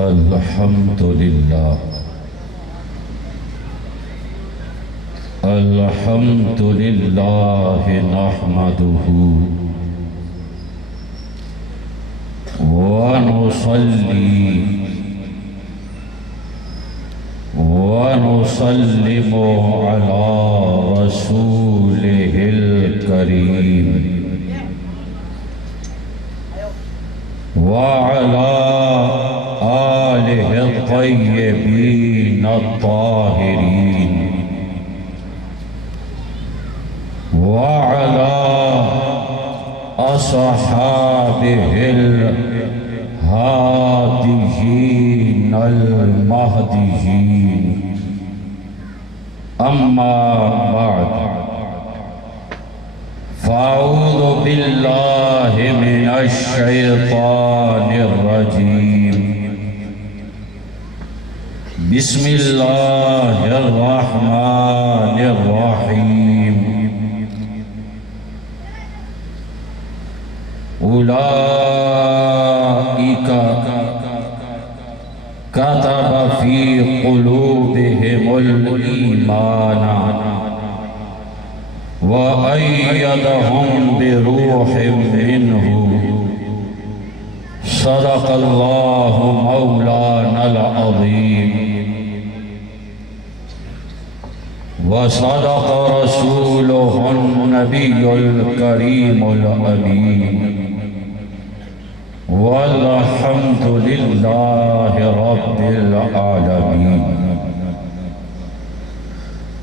الحمد لله الحمد لله نحمده ونصلي ونسلم على رسوله الكريم وعلى آله الطيبين الطاهرين وعلى أصحابه الهاديين المهديين أما بعد فأعوذ بالله من الشيطان الرجيم بسم الله الرحمن الرحيم أولئك كتب في قلوبهم الإيمان وأيدهم بروح منه صدق الله مولانا العظيم وصدق رسوله النبي الكريم الأمين والحمد لله رب العالمين۔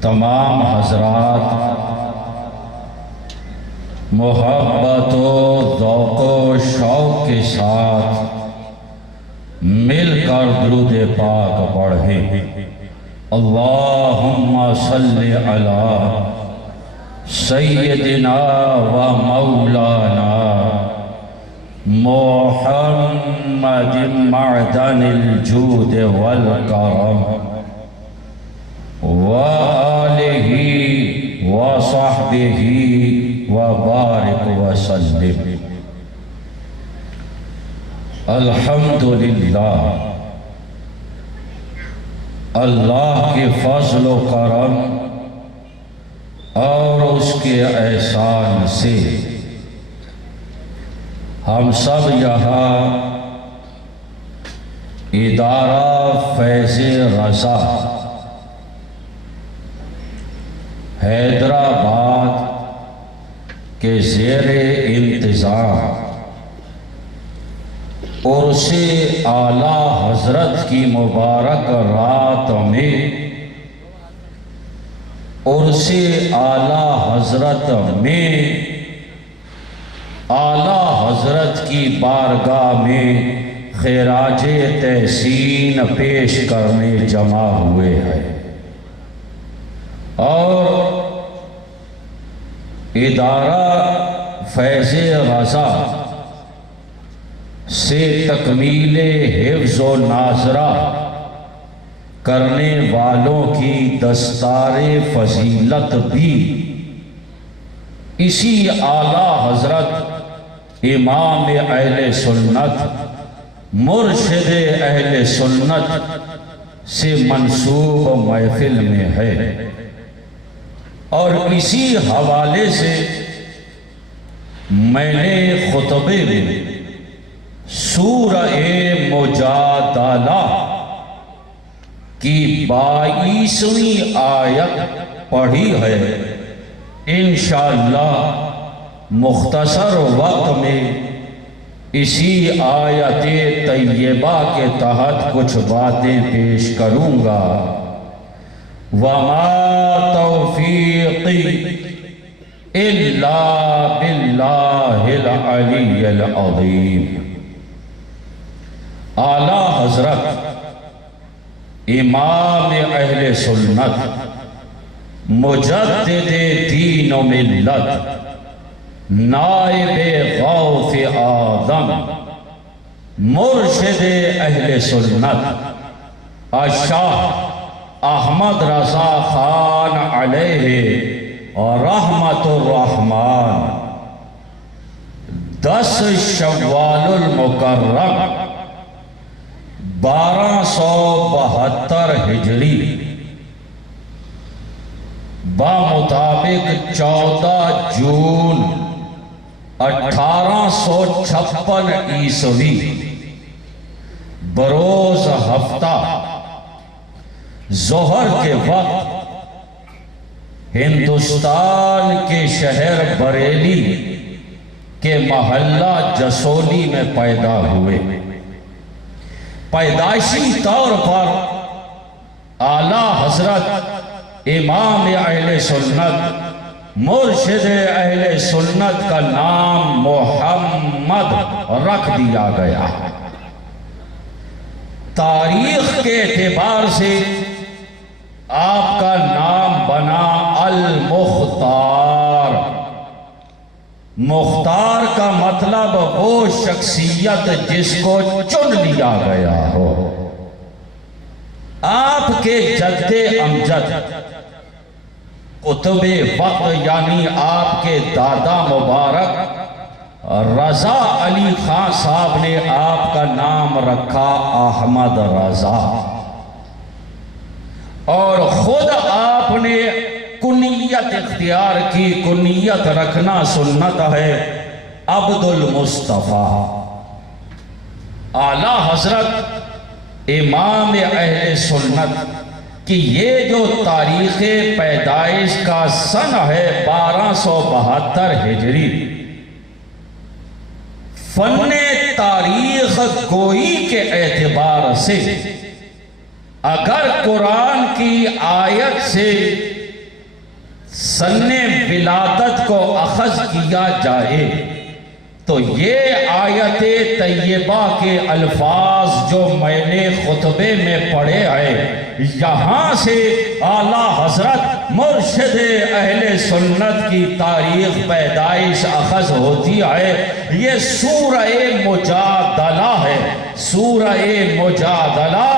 تمام حضرات محبت و ذوق و شوق کے ساتھ مل کر درود پاک پڑھیں۔ اللہم صلی علی سیدنا و مولانا محمد معدن الجود والکرم وآلہ وصحبہ وبارک وسلم۔ الحمدللہ، اللہ کے فضل و کرم اور اس کے احسان سے ہم سب یہاں ادارہ فیض رضا حیدرآباد کے زیر انتظام عرس اعلیٰ حضرت کی مبارک رات میں عرس اعلیٰ حضرت میں اعلیٰ حضرت کی بارگاہ میں خراج تحسین پیش کرنے جمع ہوئے ہیں، اور ادارہ فیض رضا سے تکمیل حفظ و ناظرہ کرنے والوں کی دستار فضیلت بھی اسی اعلیٰ حضرت امام اہل سنت مرشد اہل سنت سے منسوب محفل میں ہے، اور اسی حوالے سے میں نے خطبے میں سورہ مجادلہ کی 22ویں آیت پڑھی ہے۔ انشاءاللہ مختصر وقت میں اسی آیت طیبہ کے تحت کچھ باتیں پیش کروں گا۔ وَمَا تَوْفِيقِي إِلَّا بِاللَّهِ الْعَلِيِّ الْعَظِيمِ۔ اعلیٰ حضرت امام اہل سنت مجدد دین و ملت نائب غوث آدم مرشد اہل سنت الشاہ احمد رضا خان علیہ رحمت الرحمن 10 شوال المکرم 1272 ہجری بمطابق 14 جون 1856 عیسوی بروز ہفتہ ظہر کے وقت ہندوستان کے شہر بریلی کے محلہ جسولی میں پیدا ہوئے۔ پیدائشی طور پر اعلیٰ حضرت امام اہل سنت مرشد اہل سنت کا نام محمد رکھ دیا گیا۔ تاریخ کے اعتبار سے آپ کا نام بنا المختار۔ مختار کا مطلب وہ شخصیت جس کو چن لیا گیا ہو۔ آپ کے جد امجد قطب وقت یعنی آپ کے دادا مبارک رضا علی خان صاحب نے آپ کا نام رکھا احمد رضا، اور خود آپ نے کنیت اختیار کی۔ کنیت رکھنا سنت ہے، عبد المصطفیٰ۔ اعلیٰ حضرت امام اہل سنت کہ یہ جو تاریخ پیدائش کا سن ہے 1272 ہجری، فن تاریخ گوئی کے اعتبار سے اگر قرآن کی آیت سے سن ولادت کو اخذ کیا جائے تو یہ آیت طیبہ کے الفاظ جو میں نے خطبے میں پڑھے ہیں، یہاں سے اعلیٰ حضرت مرشد اہل سنت کی تاریخ پیدائش اخذ ہوتی ہے۔ یہ سورہ مجادلہ ہے۔ سورہ مجادلہ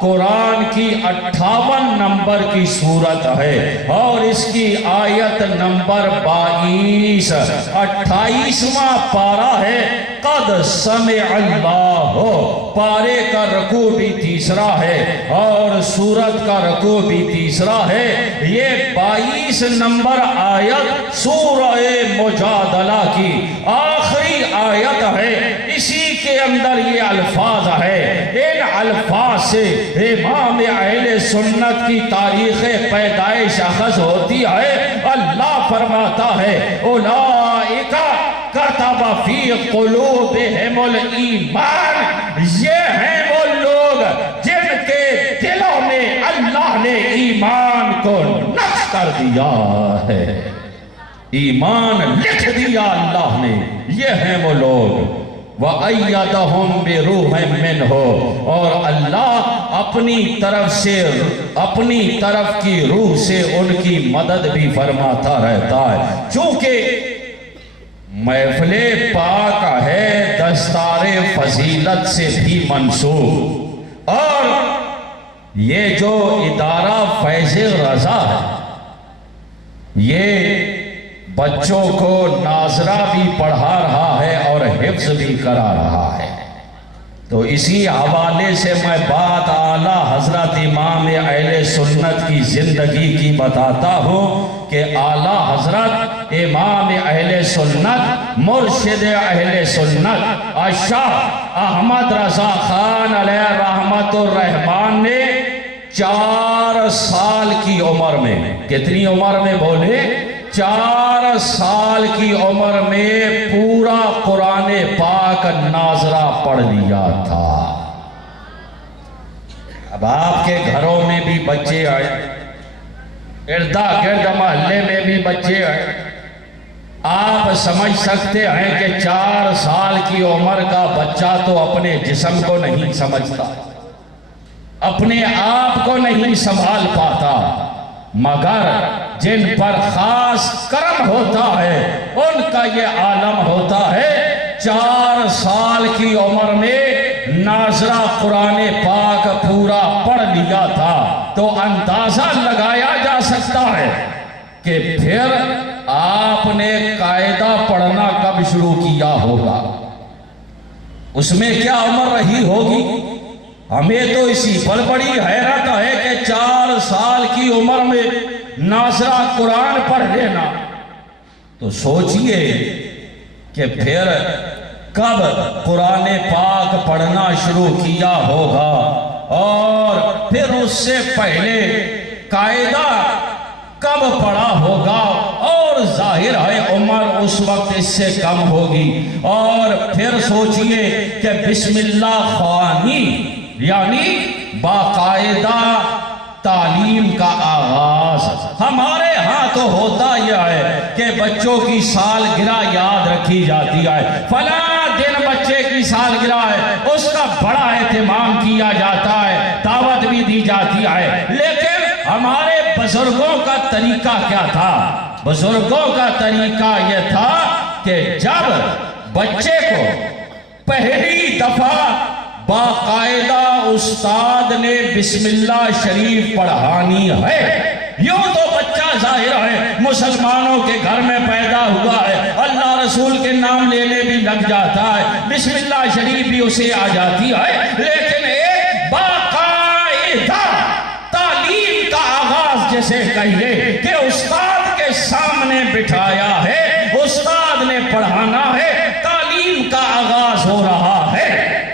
قرآن کی 58 نمبر کی سورت ہے اور اس کی آیت نمبر 22 28واں پارہ ہے۔ قد سمع اللہ، پارے کا رکوع بھی تیسرا ہے اور سورت کا رکوع بھی تیسرا ہے۔ یہ 22 نمبر آیت سورہ مجادلہ کی آخری آیت ہے۔ اسی کے اندر یہ الفاظ ہے۔ ان الفاظ سے امام اہل سنت کی تاریخ پیدائش اخذ ہوتی ہے۔ اللہ فرماتا ہے اولئک کتب فی قلوبہم الایمان، یہ ہیں وہ لوگ جن کے دلوں میں اللہ نے ایمان کو نقش کر دیا ہے۔ ایمان لکھ دیا اللہ نے، یہ ہیں وہ لوگ۔ وَأَيَّدَهُمْ بِرُوحٍ مِّنْهُ، اور اللہ اپنی طرف کی روح سے ان کی مدد بھی فرماتا رہتا ہے۔ چونکہ محفل پاک ہے دستار فضیلت سے بھی منسوب، اور یہ جو ادارہ فیض رضا ہے یہ بچوں کو ناظرہ بھی پڑھا رہا ہے اور حفظ بھی کرا رہا ہے۔ تو اسی حوالے سے میں بات اعلیٰ حضرت امام اہل سنت کی زندگی کی بتاتا ہوں کہ اعلیٰ حضرت امام اہل سنت مرشد اہل سنت شاہ احمد رضا خان علیہ رحمت الرحمان نے 4 سال کی عمر میں، کتنی عمر میں بولے؟ 4 سال کی عمر میں پورا قرآن پاک ناظرہ پڑھ لیا تھا۔ اب آپ کے گھروں میں بھی بچے آئے، اردا گرد محلے میں بھی بچے آئے، آپ سمجھ سکتے ہیں کہ 4 سال کی عمر کا بچہ تو اپنے جسم کو نہیں سمجھتا، اپنے آپ کو نہیں سنبھال پاتا، مگر جن پر خاص کرم ہوتا ہے ان کا یہ عالم ہوتا ہے۔ 4 سال کی عمر میں ناظرہ قرآن پاک پورا پڑھ لیا تھا، تو اندازہ لگایا جا سکتا ہے کہ پھر آپ نے قاعدہ پڑھنا کب شروع کیا ہوگا، اس میں کیا عمر رہی ہوگی؟ ہمیں تو اسی پر بڑی حیرت ہے کہ 4 سال کی عمر میں ناظرہ قرآن پڑھ لینا، تو سوچئے کہ پھر کب قرآن پاک پڑھنا شروع کیا ہوگا، اور پھر اس سے پہلے قاعدہ کب پڑھا ہوگا، اور ظاہر ہے عمر اس وقت اس سے کم ہوگی۔ اور پھر سوچئے کہ بسم اللہ خوانی یعنی باقاعدہ تعلیم کا آغاز ہمارے ہاں تو ہوتا یہ ہے کہ بچوں کی سالگرہ یاد رکھی جاتی ہے، فلاں دن بچے کی سالگرہ ہے، اس کا بڑا اہتمام کیا جاتا ہے، دعوت بھی دی جاتی ہے۔ لیکن ہمارے بزرگوں کا طریقہ کیا تھا؟ بزرگوں کا طریقہ یہ تھا کہ جب بچے کو پہلی دفعہ باقاعدہ استاد نے بسم اللہ شریف پڑھانی ہے، یوں تو بچہ ظاہر ہے مسلمانوں کے گھر میں پیدا ہوا ہے، اللہ رسول کے نام لینے بھی لگ جاتا ہے، بسم اللہ شریف بھی اسے آ جاتی ہے، لیکن ایک باقاعدہ تعلیم کا آغاز جیسے کہیے کہ استاد کے سامنے بٹھایا ہے، استاد نے پڑھانا ہے، تعلیم کا آغاز ہو رہا ہے،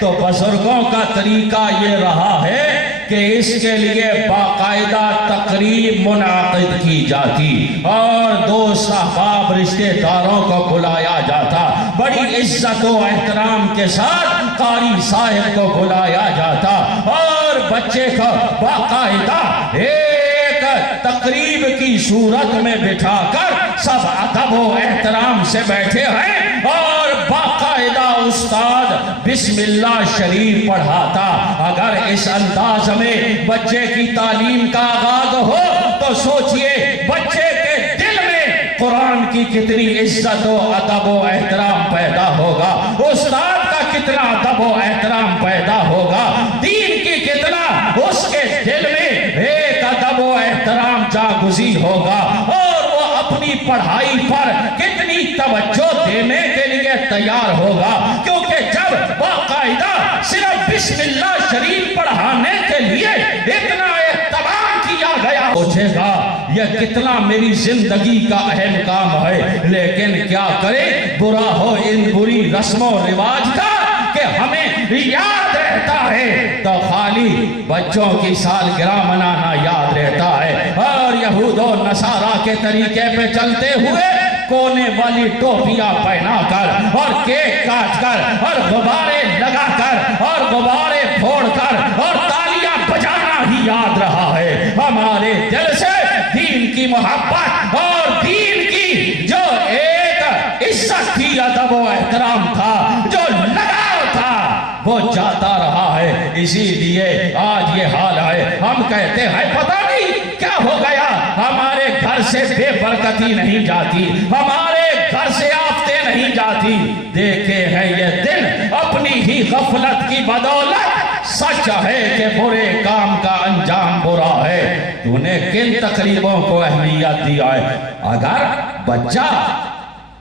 تو بزرگوں کا طریقہ یہ رہا ہے کہ اس کے لیے باقاعدہ تقریب منعقد کی جاتی، اور دوست احباب رشتہ داروں کو بلایا جاتا، بڑی عزت و احترام کے ساتھ قاری صاحب کو بلایا جاتا، اور بچے کو باقاعدہ ایک تقریب کی صورت میں بٹھا کر سب ادب و احترام سے بیٹھے ہیں، اور باقاعدہ استاد بسم اللہ شریف پڑھاتا۔ اگر اس انداز میں بچے کی تعلیم کا آغاز ہو تو سوچئے بچے کے دل میں قرآن کی کتنی عزت و ادب و احترام پیدا ہوگا، استاد کا کتنا ادب و احترام پیدا ہوگا، دین کی کتنا اس کے دل میں ایک ادب و احترام جاگزی ہوگا، اور وہ اپنی پڑھائی پر کتنی توجہ دینے کے لیے تیار ہوگا، کیونکہ جب باقاعدہ صرف بسم اللہ شریف پڑھانے کے لیے اتنا اہتمام کیا گیا، سوچے گا یہ کتنا میری زندگی کا اہم کام ہے، لیکن کیا کرے، برا ہو ان بری رسم و رواج کا کہ ہمیں یاد رہتا ہے تو خالی بچوں کی سالگرہ منانا یاد رہتا ہے، اور یہود و نصارہ کے طریقے پہ چلتے ہوئے کونے والی ٹوپیاں پہنا کر اور کیک کاٹ کر اور غبارے لگا کر اور غبارے پھوڑ کر اور تالیاں بجانا ہی یاد رہا ہے۔ ہمارے دل سے دین کی محبت اور دین کی جو ایک عزت تھی، ادب و احترام تھا، جو لگاؤ تھا، وہ جاتا رہا ہے۔ اسی لیے آج یہ حال ہے، ہم کہتے ہیں پتہ نہیں کیا ہو گیا، ہمارے گھر سے بے برکتی نہیں جاتی، ہمارے گھر سے آفتیں نہیں جاتی۔ دیکھے ہیں یہ دن اپنی ہی غفلت کی بدولت، سچ ہے کہ برے کام کا انجام برا ہے۔ تو نے کن تقریبوں کو اہمیت دیا ہے؟ اگر بچہ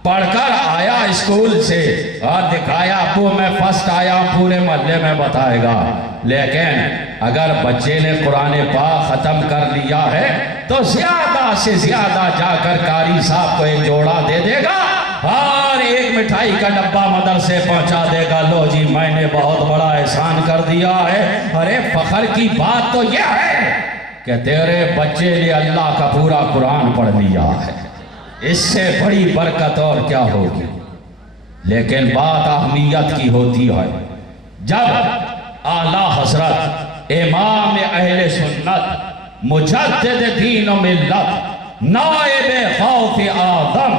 پڑھ کر آیا اسکول سے اور دکھایا ابو میں فرسٹ آیا، پورے محلے میں بتائے گا، لیکن اگر بچے نے قرآن پاک ختم کر لیا ہے تو زیادہ سے زیادہ جا کر قاری صاحب کو ایک جوڑا دے دے گا اور ایک مٹھائی کا ڈبہ مدرسے پہنچا دے گا، لو جی میں نے بہت بڑا احسان کر دیا ہے۔ ارے فخر کی بات تو یہ ہے کہ تیرے بچے نے اللہ کا پورا قرآن پڑھ لیا ہے، اس سے بڑی برکت اور کیا ہوگی۔ لیکن بات اہمیت کی ہوتی ہے جب اعلیٰ حضرت امام اہل سنت مجدد دین و ملت نائب خوف آدم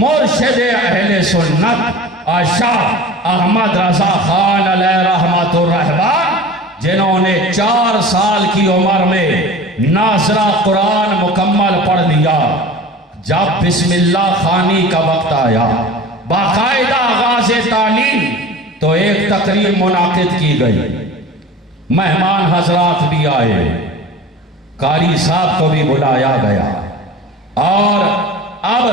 مرشد اہل سنت شاہ احمد رضا خان علیہ رحمت الرحمن، جنہوں نے 4 سال کی عمر میں ناظرہ قرآن مکمل پڑھ لیا، جب بسم اللہ خوانی کا وقت آیا، باقاعدہ آغاز تعلیم، تو ایک تقریب منعقد کی گئی، مہمان حضرات بھی آئے، قاری صاحب کو بھی بلایا گیا، اور اب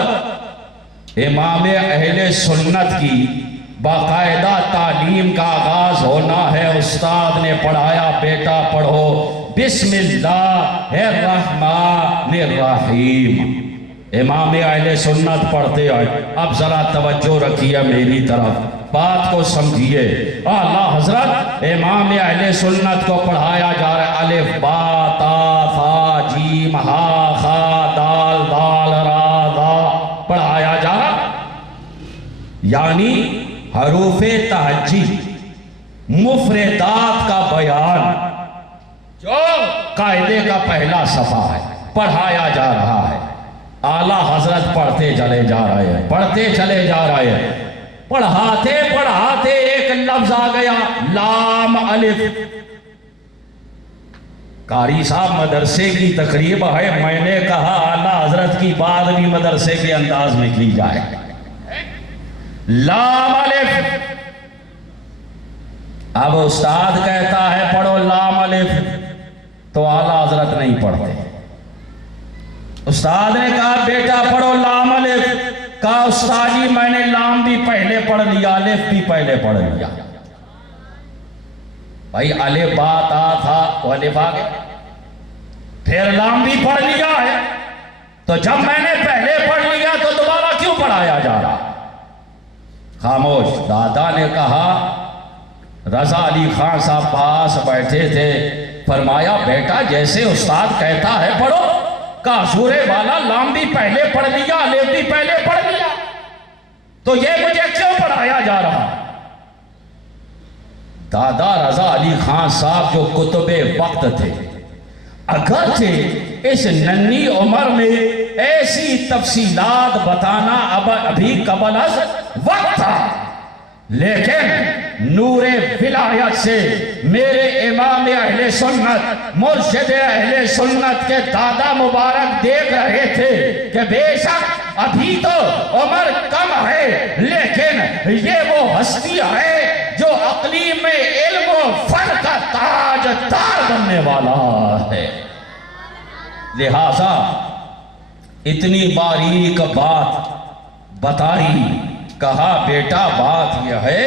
امام اہل سنت کی باقاعدہ تعلیم کا آغاز ہونا ہے. استاد نے پڑھایا بیٹا پڑھو بسم اللہ الرحمن الرحیم. امام اہل سنت پڑھتے آئے. اب ذرا توجہ رکھیے میری طرف, بات کو سمجھیے. اعلیٰ حضرت امام اہل سنت کو پڑھایا جا رہا ہے الف با تا ثا جیم ہا خا دال دال را دا پڑھایا جا رہا, یعنی حروف تہجی مفردات کا بیان جو قاعدے کا پہلا صفحہ ہے پڑھایا جا رہا ہے. اعلیٰ حضرت پڑھتے چلے جا رہے ہیں, پڑھتے چلے جا رہے ہیں. پڑھاتے پڑھاتے ایک لفظ آ گیا لام الف. قاری صاحب مدرسے کی تقریب ہے, میں نے کہا اعلیٰ حضرت کی بات بھی مدرسے کے انداز میں کی جائے. لام الف. اب استاد کہتا ہے پڑھو لام الف, تو اعلیٰ حضرت نہیں پڑھتے. استاد نے کہا بیٹا پڑھو لام الف, کہا استاد جی میں نے لام بھی پہلے پڑھ لیا الف بھی پہلے پڑھ لیا. بھائی الف با تا تھا تو الف آ گیا, پھر لام بھی پڑھ لیا ہے, تو جب میں نے پہلے پڑھ لیا تو دوبارہ کیوں پڑھایا جا رہا؟ خاموش. دادا نے کہا, رضا علی خان صاحب پاس بیٹھے تھے, فرمایا بیٹا جیسے استاد کہتا ہے پڑھو, کا سورے والا لام بھی پہلے پڑھ لیا الف بھی پہلے پڑھ لیا, تو یہ مجھے کیوں پڑھایا جا رہا؟ دادا رضا علی خان صاحب جو کتب وقت تھے, اگرچہ اس ننھی عمر میں ایسی تفصیلات بتانا ابھی قبل از وقت تھا, لیکن نور ولایت سے میرے امام اہل سنت مرشد اہل سنت کے دادا مبارک دیکھ رہے تھے کہ بے شک ابھی تو عمر کم ہے, لیکن یہ وہ ہستی ہے جو اقلیم میں علم و فن کا تاج دار بننے والا ہے. لہذا اتنی باریک بات بتائی, کہا بیٹا بات یہ ہے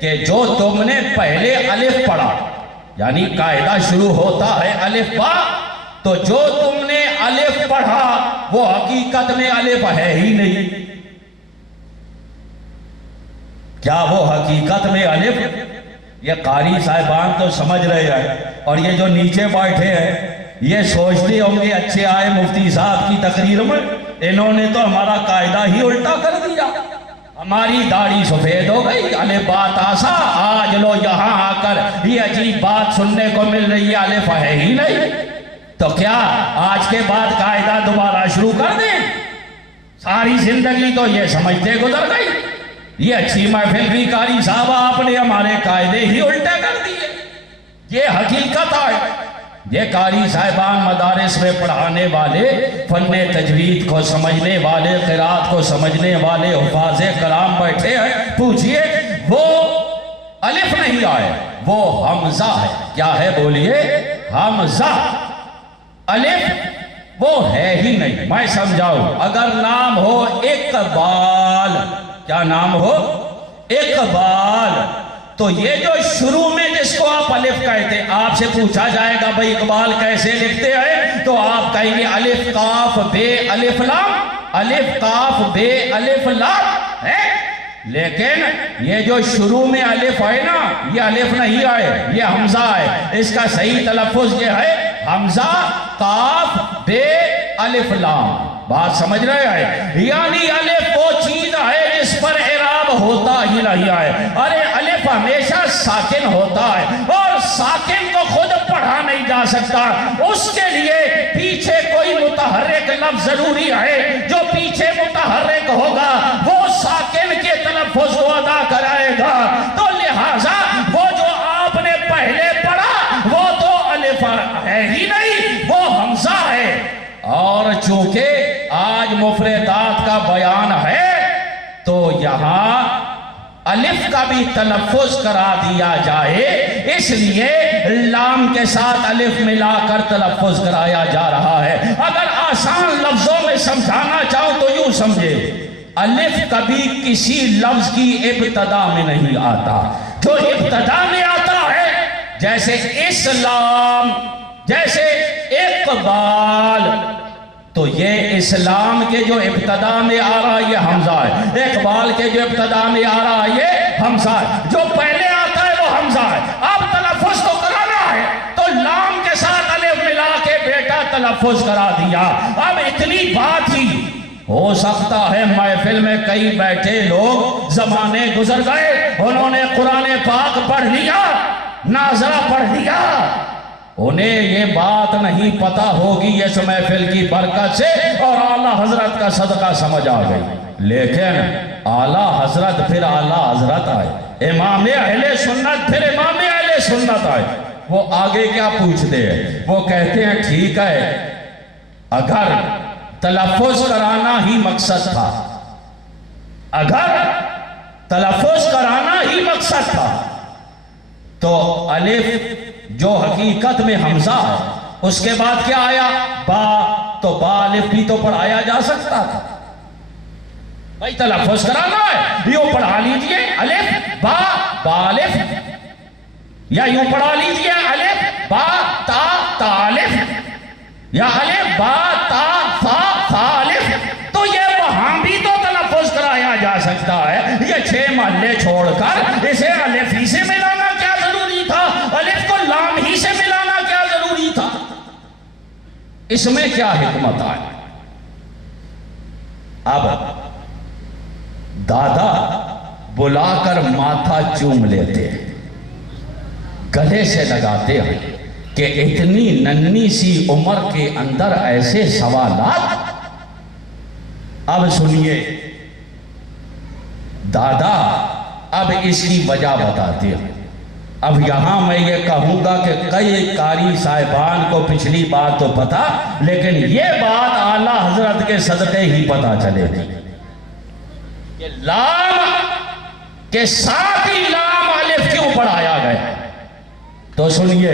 کہ جو تم نے پہلے الف پڑھا, یعنی قاعدہ شروع ہوتا ہے الف با, تو جو تم نے الف پڑھا وہ حقیقت میں الف ہے ہی نہیں. کیا وہ حقیقت میں الف؟ یہ قاری صاحبان تو سمجھ رہے ہیں, اور یہ جو نیچے بیٹھے ہیں یہ سوچتے ہوں گے اچھے آئے مفتی صاحب کی تقریر میں, انہوں نے تو ہمارا قاعدہ ہی الٹا کر دیا, ہماری داڑھی سفید ہو گئی, الف با تا سا. آج لو یہاں آ کر یہ عجیب بات سننے کو مل رہی ہے الف ہے ہی نہیں, تو کیا آج کے بعد قاعدہ دوبارہ شروع کر دیں؟ ساری زندگی تو یہ سمجھتے گزر گئی, یہ اچھی محفل بھی قاری صاحب آپ نے ہمارے قاعدے ہی الٹے کر دیے. یہ حقیقت ہے. یہ قاری صاحبان مدارس میں پڑھانے والے, فن تجوید کو سمجھنے والے, قرات کو سمجھنے والے حفاظ کلام بیٹھے ہیں, پوچھئے وہ الف نہیں آئے, وہ حمزہ ہے. کیا ہے بولیے؟ حمزہ. الف وہ ہے ہی نہیں. میں سمجھاؤں, اگر نام ہو اقبال, کیا نام ہو؟ اقبال, تو یہ جو شروع میں جس کو آپ الف کہتے ہیں, آپ سے پوچھا جائے گا بھئی اقبال کیسے لکھتے ہیں, تو آپ کہیں گے الف قاف بے الف لام, الف قاف بے الف لام ہے. لیکن یہ جو شروع میں الف ہے نا, یہ الف نہیں آئے, یہ حمزہ ہے. اس کا صحیح تلفظ یہ ہے حمزہ قاف بے الف لام. بات سمجھ رہے ہیں؟ یعنی الف وہ چیز ہے جس پر اعراب ہوتا ہی نہیں ہے. ارے الف ہمیشہ ساکن ہوتا ہے, اور ساکن کو خود پڑھا نہیں جا سکتا, اس کے لیے پیچھے کوئی متحرک لفظ ضروری ہے. جو پیچھے متحرک ہوگا وہ ساکن کے تلفظ کو ادا کرائے گا. تو لہٰذا وہ جو آپ نے پہلے پڑھا وہ تو الف ہے ہی نہیں, وہ حمزہ ہے. اور چونکہ آج مفردات کا بیان ہے تو یہاں الف کا بھی تلفظ کرا دیا جائے, اس لیے لام کے ساتھ الف ملا کر تلفظ کرایا جا رہا ہے. اگر آسان لفظوں میں سمجھانا چاہو تو یوں سمجھے الف کبھی کسی لفظ کی ابتدا میں نہیں آتا. جو ابتدا میں آتا ہے جیسے اسلام، جیسے اقبال، تو یہ اسلام کے جو ابتدا میں آ رہا ہے یہ حمزہ ہے، اقبال کے جو ابتدا میں آ رہا ہے یہ حمزہ ہے. جو پہلے آتا ہے وہ حمزہ ہے. اب تلفظ تو کرانا ہے تو لام کے ساتھ الف ملا کے بیٹا تلفظ کرا دیا. اب اتنی بات ہی ہو سکتا ہے محفل میں کئی بیٹھے لوگ زمانے گزر گئے، انہوں نے قرآن پاک پڑھ لیا، ناظرہ پڑھ لیا، انہیں یہ بات نہیں پتا ہوگی اس محفل کی برکت سے اور اعلیٰ حضرت کا صدقہ سمجھ آ گئی. لیکن اعلیٰ حضرت پھر اعلیٰ حضرت آئے، امام اہل سنت پھر امام اہل سنت آئے. وہ آگے کیا پوچھتے ہیں؟ وہ کہتے ہیں ٹھیک ہے اگر تلفظ کرانا ہی مقصد تھا، اگر تلفظ کرانا ہی مقصد تھا تو الف جو حقیقت میں حمزہ ہے اس کے بعد کیا آیا؟ با. تو با الف بھی تو پڑھایا جا سکتا تھا. بھائی تلفظ کرانا ہے یوں پڑھا لیجئے الف با با الف، یا یوں پڑھا لیجئے الف با تا تا الف، یا الف با تا فا فا الف. تو یہ وہاں بھی تو تلفظ کرایا جا سکتا ہے. یہ 6 محلے چھوڑ کر اسے الف ہی سے ملانا کیا ضروری تھا؟ الف کو لام ہی سے ملانا کیا ضروری تھا؟ اس میں کیا حکمت آئی؟ اب دادا بلا کر ماتھا چوم لیتے ہیں، گلے سے لگاتے ہیں کہ اتنی ننھی سی عمر کے اندر ایسے سوالات. اب سنیے دادا اب اس کی وجہ بتاتے ہیں. اب یہاں میں یہ کہوں گا کہ کئی قاری صاحبان کو پچھلی بات تو پتا، لیکن یہ بات اعلیٰ حضرت کے صدقے ہی پتا چلے گی کہ لام کے ساتھ ہی لام الف کیوں پڑھایا گیا. تو سنیے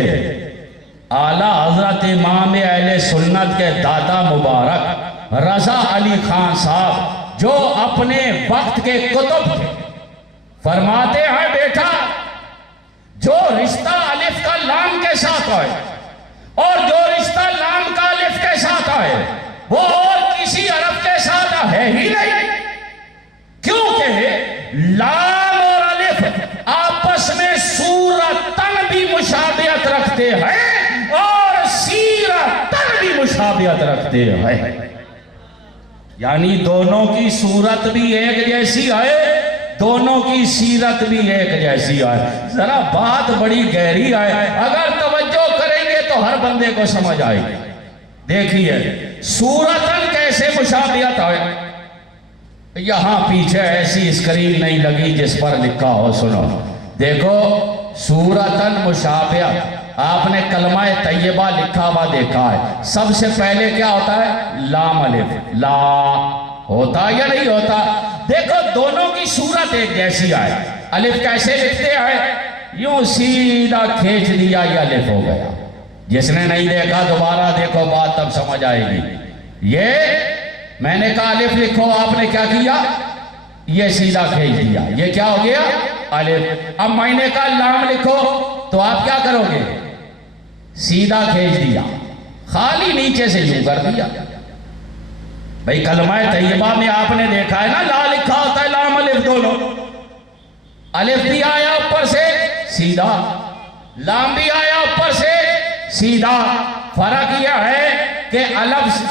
اعلیٰ حضرت امام اہل سنت کے دادا مبارک رضا علی خان صاحب جو اپنے وقت کے کتب تھے، فرماتے ہیں بیٹا جو رشتہ الف کا لام کے ساتھ آئے اور جو رشتہ لام کا الف کے ساتھ آئے وہ اور کسی حرف کے ساتھ ہے ہی نہیں، کیونکہ لام اور الف آپس میں صورتاً بھی مشابہت رکھتے ہیں اور سیرتاً بھی مشابہت رکھتے ہیں. یعنی دونوں کی صورت بھی ایک جیسی ہے، دونوں کی سیرت بھی ایک جیسی ہے. ذرا بات بڑی گہری ہے، اگر توجہ کریں گے تو ہر بندے کو سمجھ آئے گی. دیکھیے صورتاً کیسے مشابہت ہے. یہاں پیچھے ایسی اسکرین نہیں لگی جس پر لکھا ہو، سنو دیکھو صورتاً مشابہت. آپ نے کلمہ طیبہ لکھا ہوا دیکھا ہے، سب سے پہلے کیا ہوتا ہے؟ لام الف. لا ہوتا یا نہیں ہوتا؟ دیکھو دونوں کی صورت ایک جیسی آئے. الف کیسے لکھتے ہیں؟ یوں سیدھا کھینچ لیا یہ الف ہو گیا. جس نے نہیں دیکھا دوبارہ دیکھو بات تب سمجھ آئے گی. یہ میں نے کہا الف لکھو، آپ نے کیا کیا؟ یہ سیدھا کھینچ دیا، یہ کیا ہو گیا؟ الف. اب میں نے کہا لام لکھو تو آپ کیا کرو گے؟ سیدھا کھینچ دیا، خالی نیچے سے یوں کر دیا. بھئی کلمہ طیبہ میں آپ نے دیکھا ہے نا لا لکھا ہوتا ہے، لام الف دونوں. الف بھی آیا اوپر سے سیدھا، لام بھی آیا اوپر سے سیدھا. فرق یہ ہے کہ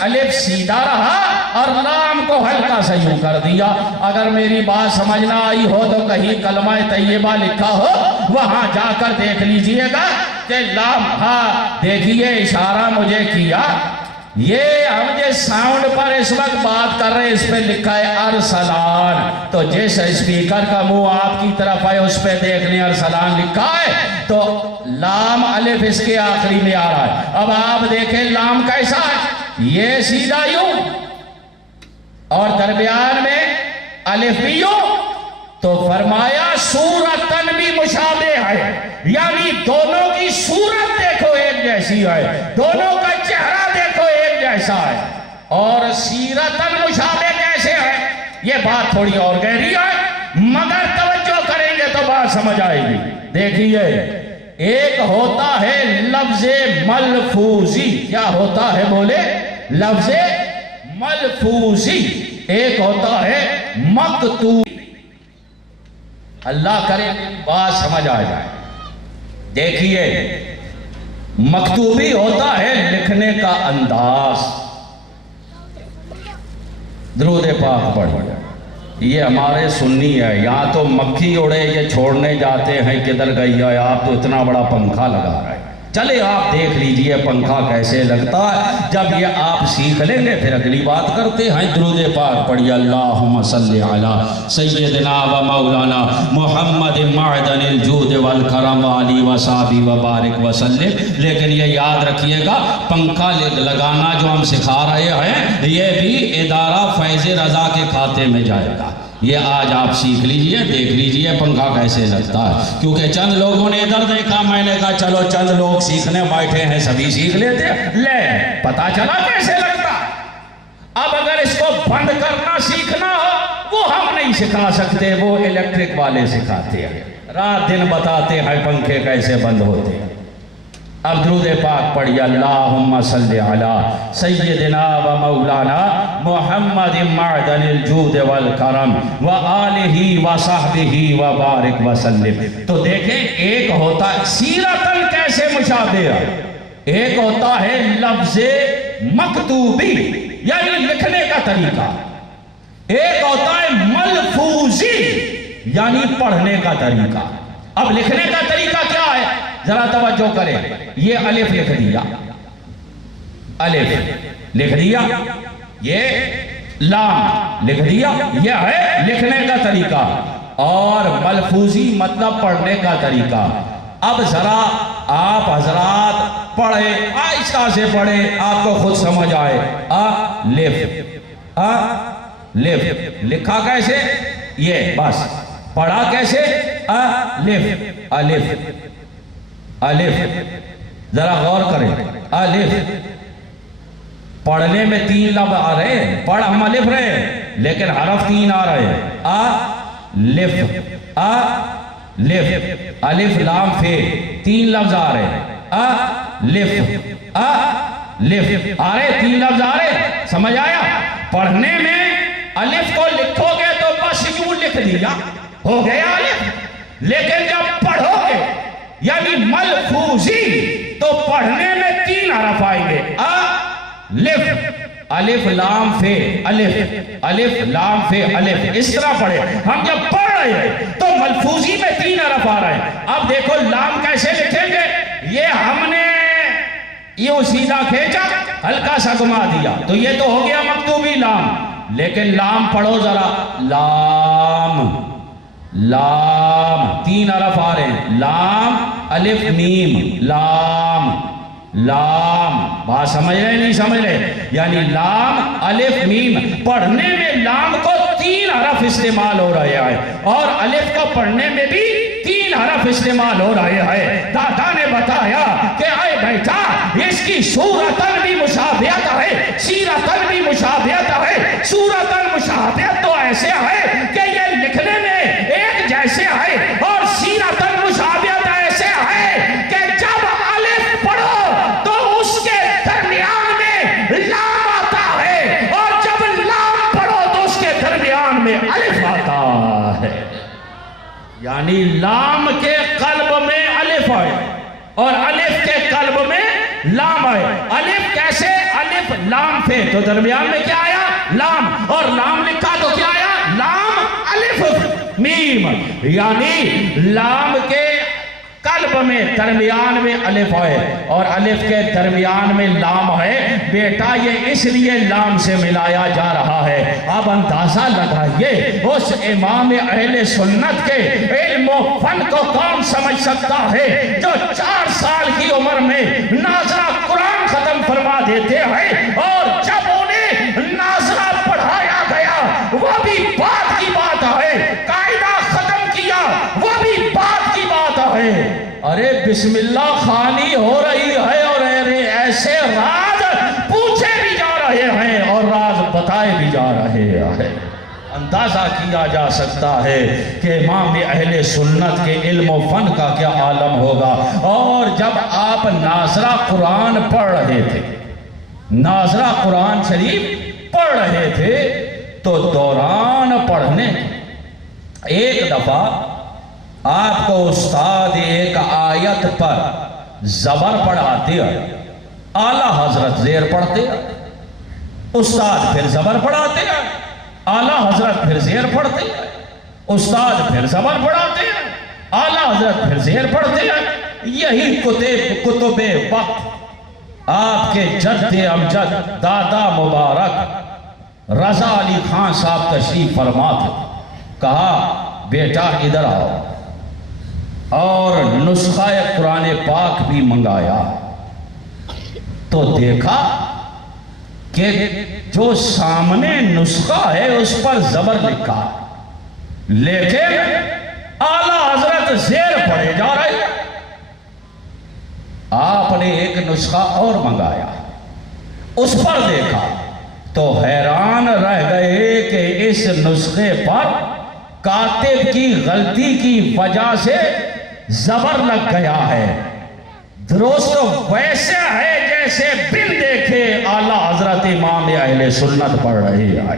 الف سیدھا رہا اور لام کو ہلکا سا یوں کر دیا. اگر میری بات سمجھنا آئی ہو تو کہیں کلمہ طیبہ لکھا ہو وہاں جا کر دیکھ لیجئے گا کہ لام. ہاں دیکھیے اشارہ مجھے کیا، یہ ہم جس ساؤنڈ پر اس وقت بات کر رہے ہیں اس پہ لکھا ہے ارسلان. تو جس اسپیکر کا منہ آپ کی طرف ہے اس پہ دیکھ لیں ارسلان لکھا ہے، تو لام الف اس کے آخری میں آ رہا ہے. اب آپ دیکھیں لام کیسا ہے، یہ سیدھا یوں اور درمیان میں الف بھی یوں. تو فرمایا صورتاً بھی مشابہ ہے، یعنی دونوں کی صورت دیکھو ایک جیسی ہے، دونوں کا چہرہ دیکھو ایک جیسا ہے. اور سیرتاً مشابہ کیسے ہے؟ یہ بات تھوڑی اور گہری ہے مگر توجہ کریں گے تو بات سمجھ آئے گی. دیکھیے ایک ہوتا ہے لفظ ملفوظی. کیا ہوتا ہے بولے؟ لفظ ملفوظی. ایک ہوتا ہے مکتوب. اللہ کرے بات سمجھ آ جائے. دیکھیے مکتوبی ہوتا ہے لکھنے کا انداز. درود پاک پڑھ. یہ ہمارے سنی ہے. یہاں تو مکھی اڑے یہ چھوڑنے جاتے ہیں کدھر گئی ہے آپ تو اتنا بڑا پنکھا لگا رہے ہیں. چلے آپ دیکھ لیجئے پنکھا کیسے لگتا ہے. جب یہ آپ سیکھ لیں گے پھر اگلی بات کرتے ہیں. درود پاک پڑھیے. اللہم صلی علی سیدنا و مولانا محمد معدن الجود والکرم علی وصحبہ وبارک وسلم. لیکن یہ یاد رکھیے گا پنکھا لگانا جو ہم سکھا رہے ہیں یہ بھی ادارہ فیض رضا کے کھاتے میں جائے گا. یہ آج آپ سیکھ لیجئے دیکھ لیجئے پنکھا کیسے لگتا ہے. کیونکہ چند لوگوں نے ادھر دیکھا میں نے کہا چلو چند لوگ سیکھنے بیٹھے ہیں سبھی سیکھ لیتے لے پتا چلا کیسے لگتا. اب اگر اس کو بند کرنا سیکھنا ہو وہ ہم نہیں سکھا سکتے وہ الیکٹرک والے سکھاتے ہیں. رات دن بتاتے ہیں پنکھے کیسے بند ہوتے ہیں. اب درود پاک پڑھیے. اللہم صلی علی سیدنا و مولانا محمد معدن الجود والکرم و آلہ و صحبہ و بارک وسلم. تو دیکھیں ایک ہوتا ہے سیرتن کیسے مشابہ ہے. ایک ہوتا ہے لفظ مکتوبی یعنی لکھنے کا طریقہ. ایک ہوتا ہے ملفوظی یعنی پڑھنے کا طریقہ. اب لکھنے کا طریقہ کیا ہے ذرا توجہ کریں. یہ الف لکھ دیا الف لکھ دیا یہ لام لکھ دیا. یہ ہے لکھنے کا طریقہ. اور ملفوظی مطلب پڑھنے کا طریقہ. اب ذرا آپ حضرات پڑھے آہستہ سے پڑھے آپ کو خود سمجھ آئے. الف الف لکھا کیسے یہ بس پڑھا کیسے الف الف الف. ذرا غور کریں الف پڑھنے میں 3 لفظ آ رہے ہیں. پڑھ ہم الف رہے ہیں لیکن حرف 3 آ رہے ہیں. الف الف الف لام فے 3 لفظ آ رہے ہیں. الف الف آ رہے 3 لفظ آ رہے. سمجھ آیا. پڑھنے میں الف کو لکھو گے تو بس یوں لکھ دیا ہو گیا الف. لیکن جب پڑھو گے یعنی ملفوظی تو پڑھنے میں 3 حرف آئیں گے. الف الف لام فے الف الف لام فے الف. اس طرح پڑھے. ہم جب پڑھ رہے ہیں تو ملفوظی میں 3 حرف آ رہے ہیں. اب دیکھو لام کیسے لکھیں گے. یہ ہم نے یہ سیدھا کھینچا ہلکا سا گما دیا تو یہ تو ہو گیا مکتوبی لام. لیکن لام پڑھو ذرا. لام لام 3 حرف آ رہے ہیں. لام الف میم لام لام. بات سمجھ رہے نہیں سمجھ رہے. یعنی لام الف میم. پڑھنے میں لام کو 3 حرف استعمال ہو رہے ہیں اور الف کو پڑھنے میں بھی 3 حرف استعمال ہو رہے ہیں. دادا نے بتایا کہ اے بیٹا اس کی صورتن بھی مشابہت ہے سیرتن بھی مشابہت ہے. صورتن مشابہت تو ایسے ہے کہ یہ لکھنے میں ایک جیسے ہے اور سیرتن مشابہت ایسے ہے کہ جب الف پڑھو تو اس کے درمیان میں لام آتا ہے اور جب لام پڑھو تو اس کے درمیان میں الف آتا ہے. یعنی لام کے قلب میں الف ہے اور الف کے قلب میں لام ہے. الف کیسے الف لام پہ تو درمیان میں کیا آیا لام اور لام لکھا تو کیا آیا لام الف میم. یعنی لام کے قلب میں درمیان میں الف ہے اور الف کے درمیان میں لام ہے. بیٹا یہ اس لیے لام سے ملایا جا رہا ہے. اب اندازہ لگائیے اس امام اہل سنت کے علم و فن کو کون سمجھ سکتا ہے جو 4 سال کی عمر میں ناظرہ قرآن ختم فرما دیتے ہیں اور جب انہیں ناظرہ پڑھایا گیا وہ بھی بات کی بات ہے. قاعدہ ختم کیا وہ بھی بات کی بات ہے. ارے بسم اللہ خانی ہو رہی ہے اور ایسے راز پوچھے بھی جا رہے ہیں اور راز بتائے بھی جا رہے ہیں. اندازہ کیا جا سکتا ہے کہ امام اہل سنت کے علم و فن کا کیا عالم ہوگا۔ اور جب آپ ناظرہ قرآن پڑھ رہے تھے، ناظرہ قرآن شریف پڑھ رہے تھے، تو دوران پڑھنے ایک دفعہ آپ کو استاد ایک آیت پر زبر پڑھاتے ہیں، اعلیٰ حضرت زیر پڑھتے ہیں، استاد پھر زبر پڑھاتے ہیں، اعلیٰ حضرت پھر زیر پڑھتے ہیں، استاد پھر زبر پڑھاتے ہیں، اعلیٰ حضرت پھر زیر پڑھتے ہیں۔ یہی کتب وقت آپ کے جد امجد دادا مبارک رضا علی خان صاحب تشریف فرما تھے۔ کہا بیٹا ادھر آؤ، اور نسخہ قرآن پاک بھی منگایا، تو دیکھا کہ جو سامنے نسخہ ہے اس پر زبر لکھا، لیکن اعلیٰ حضرت زیر پڑھے جا رہے ہیں۔ آپ نے ایک نسخہ اور منگایا، اس پر دیکھا تو حیران رہ گئے کہ اس نسخے پر کاتب کی غلطی کی وجہ سے زبر لگ گیا ہے، درست ویسے ہے جیسے بن دیکھے اعلیٰ حضرت امام اہل سنت پڑھ رہے ہیں۔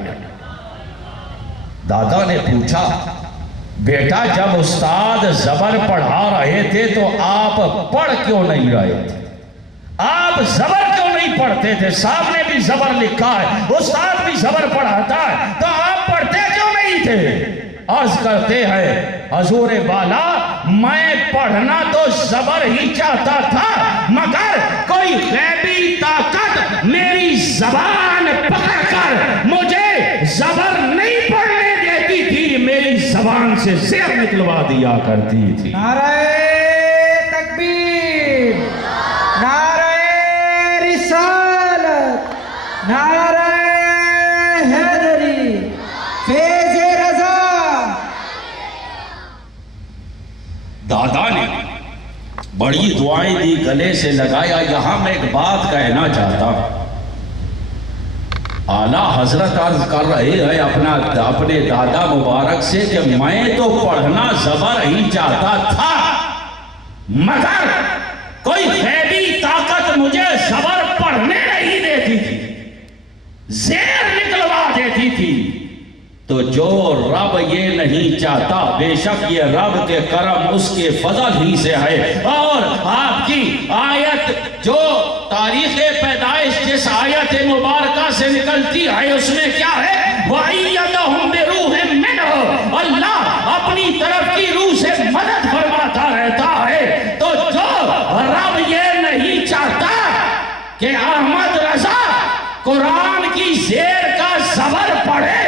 دادا نے پوچھا بیٹا جب استاد زبر پڑھا رہے تھے تو آپ پڑھ کیوں نہیں رہے تھے؟ آپ زبر کیوں نہیں پڑھتے تھے؟ سامنے بھی زبر لکھا ہے، استاد بھی زبر پڑھاتا ہے، تو آپ پڑھتے کیوں نہیں تھے؟ عرض کرتے ہیں حضور بالا میں پڑھنا تو زبر ہی چاہتا تھا، مگر کوئی غیبی طاقت میری زبان پکڑ کر مجھے زبر نہیں پڑھنے دیتی تھی، میری زبان سے زیر نکلوا دیا کرتی تھی۔ نعرہ تکبیر، نعرہ رسالت، نعرہ حیدری، فیض رضا۔ دادا نے بڑی دعائیں دی، گلے سے لگایا۔ یہاں میں ایک بات کہنا چاہتا ہوں، اعلیٰ حضرت عرض کر رہے ہیں اپنے دادا مبارک سے کہ میں تو پڑھنا زبر ہی چاہتا تھا، مگر کوئی غیبی طاقت مجھے زبر پڑھنے نہیں دیتی تھی، زیر نکلوا دیتی تھی۔ تو جو رب یہ نہیں چاہتا، بے شک یہ رب کے کرم اس کے فضل ہی سے ہے۔ اور آپ کی آیت جو تاریخ پیدائش جس آیت مبارکہ سے نکلتی ہے اس میں کیا ہے؟ وَأَيَّدَهُمْ بِرُوحٍ مِّنْهُ، اللہ اپنی طرف کی روح سے مدد فرماتا رہتا ہے۔ تو جو رب یہ نہیں چاہتا کہ احمد رضا قرآن کی زیر کا زبر پڑھے،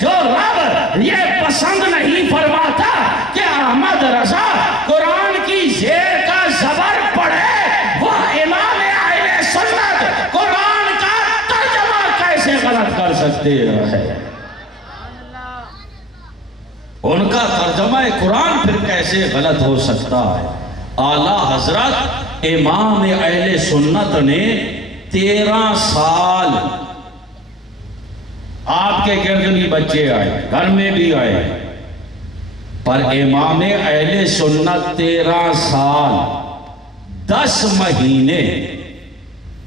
جو رب یہ پسند نہیں فرماتا کہ احمد رضا قرآن کی زیر کا زبر پڑھے، وہ امام اہل سنت قرآن کا ترجمہ کیسے غلط کر سکتے ہیں؟ ان کا ترجمہ قرآن پھر کیسے غلط ہو سکتا ہے؟ اعلیٰ حضرت امام اہل سنت نے 13 سال آپ کے گرد بھی بچے آئے، گھر میں بھی آئے، پر امام اہل سنت 13 سال 10 مہینے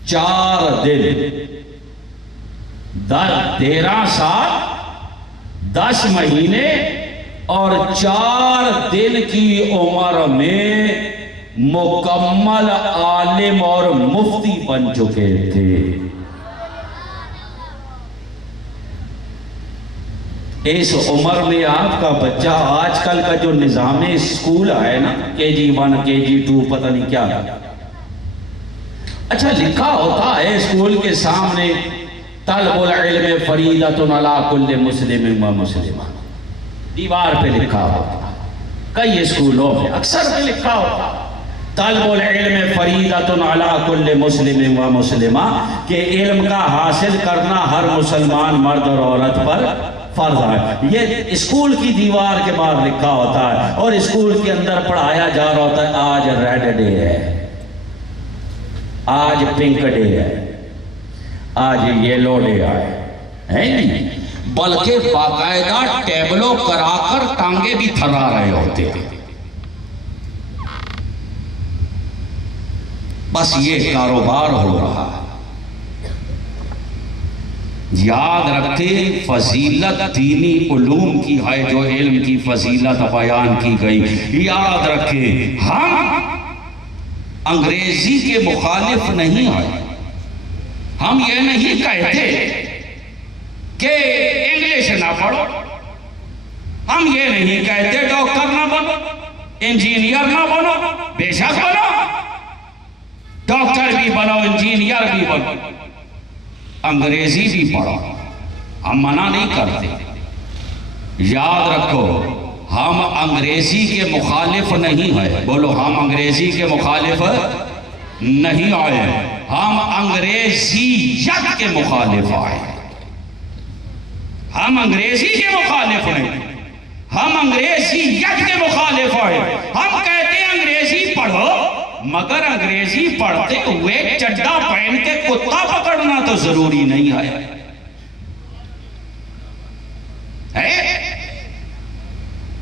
4 دن 13 سال 10 مہینے اور 4 دن کی عمر میں مکمل عالم اور مفتی بن چکے تھے۔ اس عمر میں آپ کا بچہ، آج کل کا جو نظام اسکول ہے نا، KG1 KG2 پتہ نہیں کیا، اچھا لکھا ہوتا ہے اسکول کے سامنے طلب العلم فریضۃ علی کل مسلم و مسلمہ، دیوار پہ لکھا ہوتا، کئی اسکولوں میں اکثر پہ لکھا ہوتا طلب العلم فریضۃ علی کل مسلم و مسلمہ، کہ علم کا حاصل کرنا ہر مسلمان مرد اور عورت پر فرض ہے۔ یہ اسکول کی دیوار کے باہر لکھا ہوتا ہے، اور اسکول کے اندر پڑھایا جا رہا ہوتا ہے آج ریڈ ڈے ہے، آج پنک ڈے ہے، آج یلو ڈے ہے نہیں؟ بلکہ باقاعدہ ٹیبلوں کرا کر ٹانگیں بھی تھرا رہے ہوتے ہیں. بس یہ کاروبار ہو رہا ہے. یاد رکھیں فضیلت دینی علوم کی ہے جو علم کی فضیلت بیان کی گئی. یاد رکھیں ہم انگریزی کے مخالف نہیں ہیں. ہم یہ نہیں کہتے کہ انگلش نہ پڑھو. ہم یہ نہیں کہتے ڈاکٹر نہ بنو، انجینئر نہ بنو. بے شک بنو، ڈاکٹر بھی بنو، انجینئر بھی بنو، انگریزی بھی پڑھو. ہم منع نہیں کرتے. یاد رکھو ہم انگریزی کے مخالف نہیں ہیں. بولو ہم انگریزی کے مخالف نہیں آئے، ہم انگریزیت کے مخالف آئے. ہم انگریزی کے مخالف نہیں، ہم انگریزیت کے مخالف آئے. ہم کہتے ہیں انگریزی پڑھو، مگر انگریزی پڑھتے ہوئے چڈا پہن کے کتا پکڑنا تو ضروری نہیں ہے.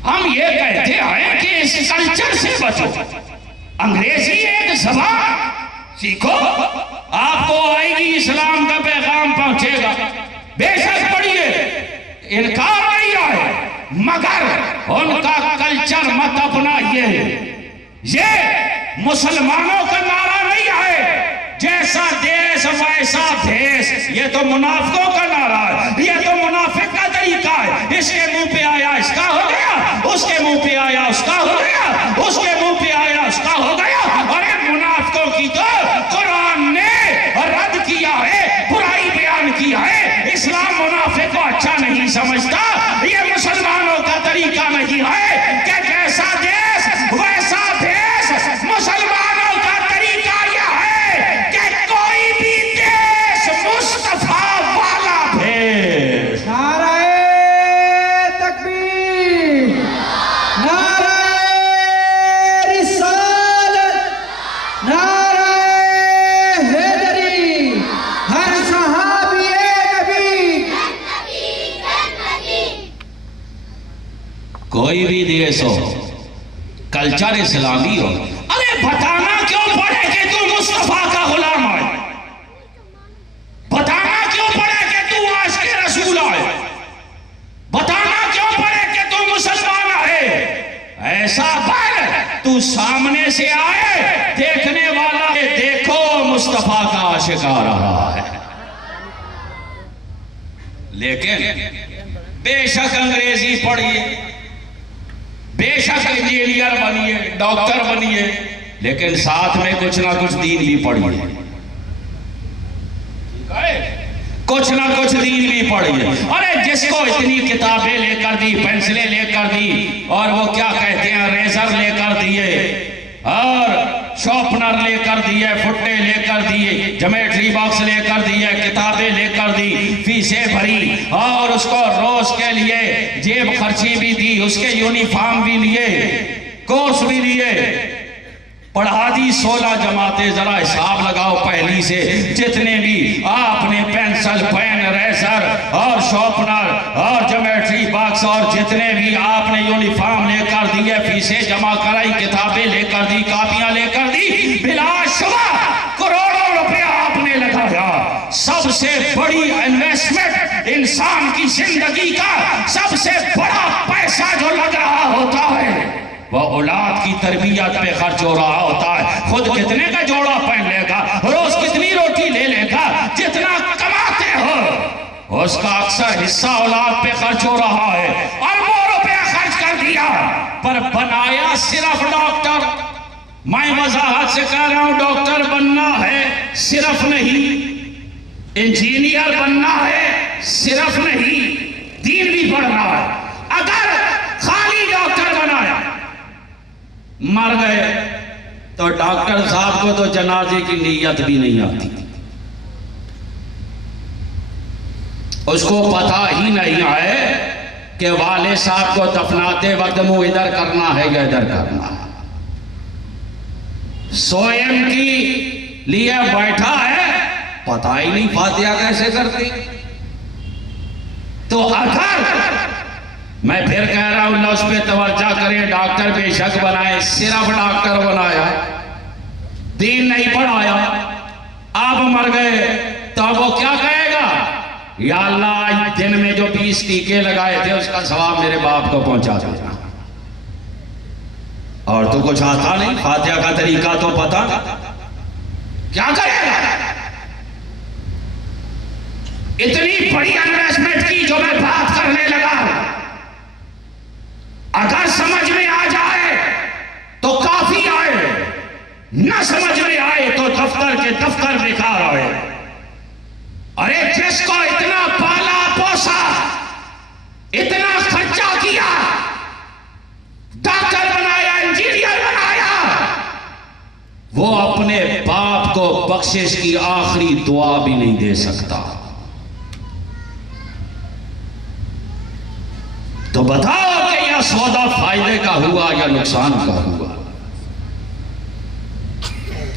ہم یہ کہتے ہیں کہ اس کلچر سے بچو. انگریزی ایک زبان سیکھو، آپ کو آئے گی، اسلام کا پیغام پہنچے گا. بے شک پڑھیے، انکار نہیں آئے، مگر ان کا کلچر مت اپنائیے. یہ مسلمانوں کا نعرہ نہیں ہے جیسا دیس ویسا بھیس. یہ تو منافقوں کا نعرہ ہے، یہ تو منافق کا طریقہ ہے. اس کے منہ پہ آیا اس کا ہو گیا، اس کے منہ پہ آیا اس کا ہو گیا، اس کے منہ پہ آیا اس کا ہو گیا. اور ان منافقوں کی تو قرآن نے رد کیا ہے، برائی بیان کیا ہے. اسلام منافق کو اچھا نہیں سمجھتا. یہ مسلمانوں کا طریقہ نہیں ہے کہ جیسا دیس ویسا بھیس. مسلمانوں کا طریقہ یہ ہے کہ کوئی بھی دیس مصطفیٰ والا بھیس. نعرہ تکبیر، نعرہ رسالت، نعرہ حیدری، ہر صحابی نبی. کوئی بھی دیس ہو، کلچر اسلامی ہو. ارے بتانا کیوں پڑے کہ تو مصطفیٰ کا غلام ہے؟ بتانا کیوں پڑے کہ تو عاشق رسول ہے؟ بتانا کیوں پڑے کہ تو مسلمان ہے؟ ایسا بن تو سامنے سے آئے، دیکھنے والا ہے، دیکھو مصطفیٰ کا عاشق آ رہا ہے. لیکن بے شک انگریزی پڑھیے، بے شک انجینئر بنیے، ڈاکٹر بنیے، لیکن ساتھ میں کچھ نہ کچھ دین بھی پڑھیے. کچھ نہ کچھ دین بھی پڑھیے. ارے جس کو اتنی کتابیں لے کر دی، پینسلیں لے کر دی، اور وہ کیا کہتے ہیں ریزر لے کر دیے، اور شارپنر لے کر دیے، پھٹے لے کر دیے، جیومیٹری باکس لے کر دیے، کتابیں لے کر دی، فیسیں بھری، اور اس کو روز کے لیے جیب خرچی بھی دی، اس کے یونیفارم بھی لیے، کورس بھی لیے، پڑھا دی 16 جماعتیں. ذرا حساب لگاؤ پہلی سے جتنے بھی آپ نے پینسل، پین، ریزر اور شارپنر اور جیومیٹری باکس اور جتنے بھی آپ نے یونیفارم لے کر دیے، فیسیں جمع کرائی، کتابیں لے کر دی، کاپیاں لے کر دی، بلا شبہ کروڑوں روپے آپ نے لگایا. سب سے بڑی انویسٹمنٹ انسان کی زندگی کا سب سے بڑا پیسہ جو لگ رہا ہوتا ہے وہ اولاد کی تربیت پہ خرچ ہو رہا ہوتا ہے. خود کتنے کا جوڑا پہن لے گا، روز کتنی روٹی لے لے گا، جتنا کماتے ہو اس کا اکثر حصہ اولاد پہ خرچ ہو رہا ہے. اور وہ روپے خرچ کر دیا، پر بنایا صرف ڈاکٹر. میں وضاحت سے کہہ رہا ہوں، ڈاکٹر بننا ہے صرف نہیں، انجینئر بننا ہے صرف نہیں، دین بھی پڑھنا ہے. اگر خالی ڈاکٹر بنایا، مر گئے تو ڈاکٹر صاحب کو تو جنازے کی نیت بھی نہیں آتی. اس کو پتہ ہی نہیں ہے کہ والد صاحب کو دفناتے وقت منہ ادھر کرنا ہے یا ادھر کرنا ہے. سوئم کی لیے بیٹھا ہے، پتہ ہی نہیں فاتحہ کیسے کرتی. تو اگر میں پھر کہہ رہا ہوں اللہ اس پہ توجہ کریں، ڈاکٹر بے شک بنائے، صرف ڈاکٹر بنایا، دین نہیں پڑھایا، آپ مر گئے تو اب وہ کیا کہے گا؟ یا اللہ دن میں جو 20 ٹیکے لگائے تھے اس کا ثواب میرے باپ کو پہنچا دینا۔ اور تو کچھ آتا نہیں، فاتحہ کا طریقہ تو پتا کیا کرے گا؟ اتنی بڑی انویسٹمنٹ کی جو میں بات کرنے لگا، اگر سمجھ میں آ جائے تو کافی آئے، نہ سمجھ میں آئے تو دفتر کے دفتر بیکار آئے۔ ارے جس کو اتنا پالا پوسا، اتنا خرچہ کیا، ڈاکٹر بنایا، انجینئر بنایا، وہ اپنے باپ کو بخشش کی آخری دعا بھی نہیں دے سکتا۔ تو بتاؤ کہ یہ سودا فائدے کا ہوا یا نقصان کا ہوا؟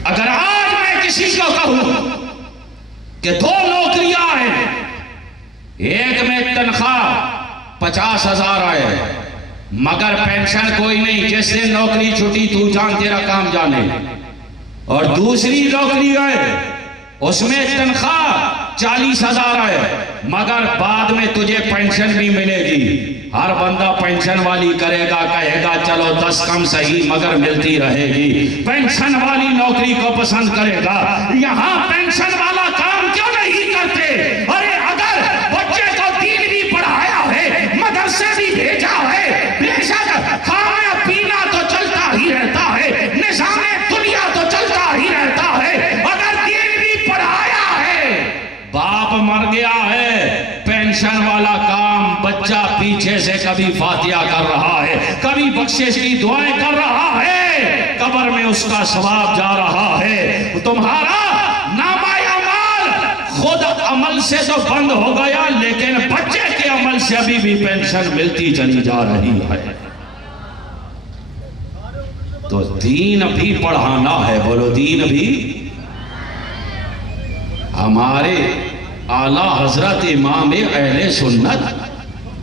اگر آج میں کسی کو کہوں کہ 2 نوکریاں ہیں، ایک میں تنخواہ 50,000 آئے مگر پینشن کوئی نہیں، جس دن نوکری چھٹی تو جان تیرا کام جانے، اور دوسری نوکری ہے اس میں تنخواہ 40,000 آئے مگر بعد میں تجھے پینشن بھی ملے گی، ہر بندہ پینشن والی کرے گا، کہے گا چلو 10 کم صحیح مگر ملتی رہے گی، پینشن والی نوکری کو پسند کرے گا۔ یہاں پینشن والا کام کیوں نہیں کرتے؟ ارے اگر بچے کو دین بھی پڑھایا ہے، مدرسے بھی بھیجا ہے، بے شک کھانا پینا تو چلتا ہی رہتا ہے، نظام دنیا تو چلتا ہی رہتا ہے، اگر دین بھی پڑھایا ہے، باپ مر گیا ہے، پینشن والا کام بچہ پیچھے سے کبھی فاتحہ کر رہا ہے، کبھی بخشش کی دعائیں کر رہا ہے، قبر میں اس کا ثواب جا رہا ہے۔ تمہارا نامہ اعمال خود عمل سے تو بند ہو گیا، لیکن بچے کے عمل سے ابھی بھی پینشن ملتی چلی جا رہی ہے۔ تو دین بھی پڑھانا ہے، بولو دین بھی۔ ہمارے اعلیٰ حضرت امام اہل سنت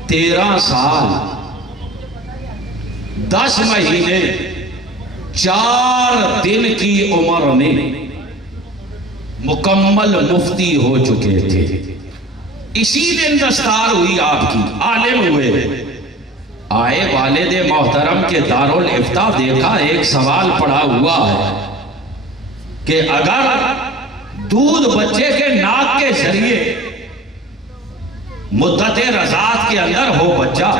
13 سال 10 مہینے 4 دن کی عمر میں مکمل مفتی ہو چکے تھے۔ اسی دن دستار ہوئی آپ کی، عالم ہوئے، آئے والد محترم کے دارالفتاء، دیکھا ایک سوال پڑا ہوا ہے کہ اگر دودھ بچے کے ناک کے ذریعے مدت رضاعت کے اندر ہو بچہ،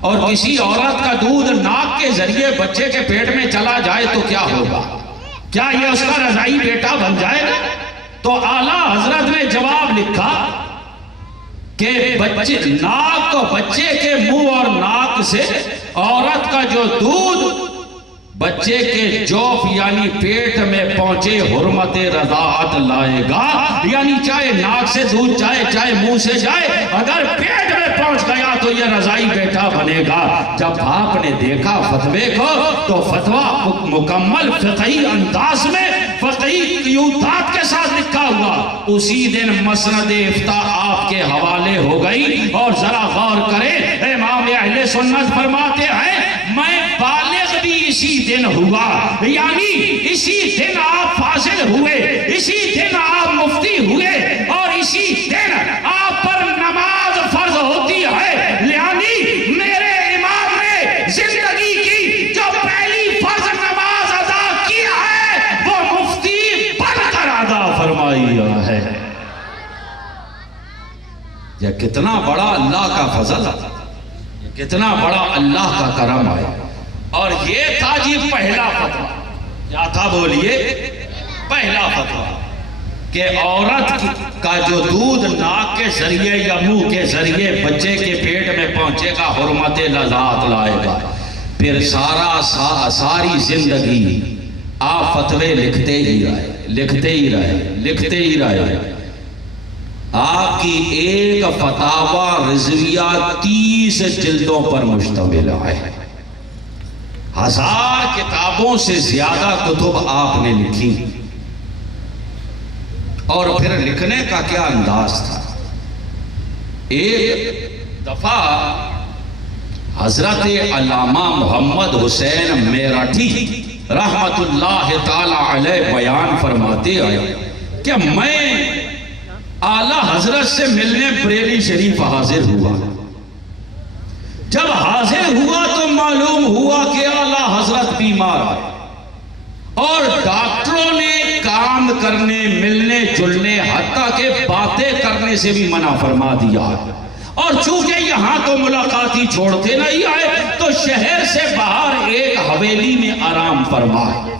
اور کسی عورت کا دودھ ناک کے ذریعے بچے کے پیٹ میں چلا جائے تو کیا ہوگا؟ کیا یہ اس کا رضائی بیٹا بن جائے گا؟ تو اعلیٰ حضرت نے جواب لکھا کہ ناک کو بچے کے منہ اور ناک سے عورت کا جو دودھ بچے کے جوف یعنی پیٹ میں پہنچے حرمت رضاعت لائے گا، یعنی چاہے ناک سے دودھ چاہے منہ سے جائے، اگر پیٹ میں پہنچ گیا تو یہ رضائی بیٹا بنے گا۔ جب آپ نے دیکھا فتوے کو تو فتویٰ مکمل فقہی انداز میں فقہی قیودات کے ساتھ لکھا ہوا، اسی دن مسند افتاء آپ کے حوالے ہو گئی۔ اور ذرا غور کریں، امام اہل سنت فرماتے ہیں میں بالغ بھی اسی دن ہوا، یعنی اسی دن آپ فاضل ہوئے، اسی دن آپ مفتی ہوئے، اور اسی دن آپ پر نماز فرض ہوتی ہے، یعنی میرے امام نے زندگی کی جو پہلی فرض نماز ادا کیا ہے وہ مفتی بن کر ادا فرمائی ہے۔ یہ کتنا بڑا اللہ کا فضل ہے، کتنا بڑا اللہ کا کرم ہے۔ اور یہ تھا جی پہلا فتویٰ، کیا تھا بولیے؟ پہلا فتویٰ کہ عورت کا جو دودھ ناک کے ذریعے یا منہ کے ذریعے بچے کے پیٹ میں پہنچے گا حرمت رضاعت لائے گا۔ پھر ساری زندگی آپ فتوے لکھتے ہی رہے۔ آپ کی ایک فتاوی رضویہ 30 جلدوں پر مشتمل ہے، 1000 کتابوں سے زیادہ کتب آپ نے لکھی، اور پھر لکھنے کا کیا انداز تھا؟ ایک دفعہ حضرت علامہ محمد حسین میرٹھی رحمت اللہ تعالی علیہ بیان فرماتے ہیں کہ میں اعلیٰ حضرت سے ملنے بریلی شریف حاضر ہوا. جب حاضر ہوا تو معلوم ہوا کہ اعلیٰ حضرت بیمار آئے اور ڈاکٹروں نے کام کرنے ملنے جلنے حتیٰ کہ باتیں کرنے سے بھی منع فرما دیا. اور چونکہ یہاں تو ملاقاتی چھوڑتے نہیں آئے تو شہر سے باہر ایک حویلی میں آرام فرمائے.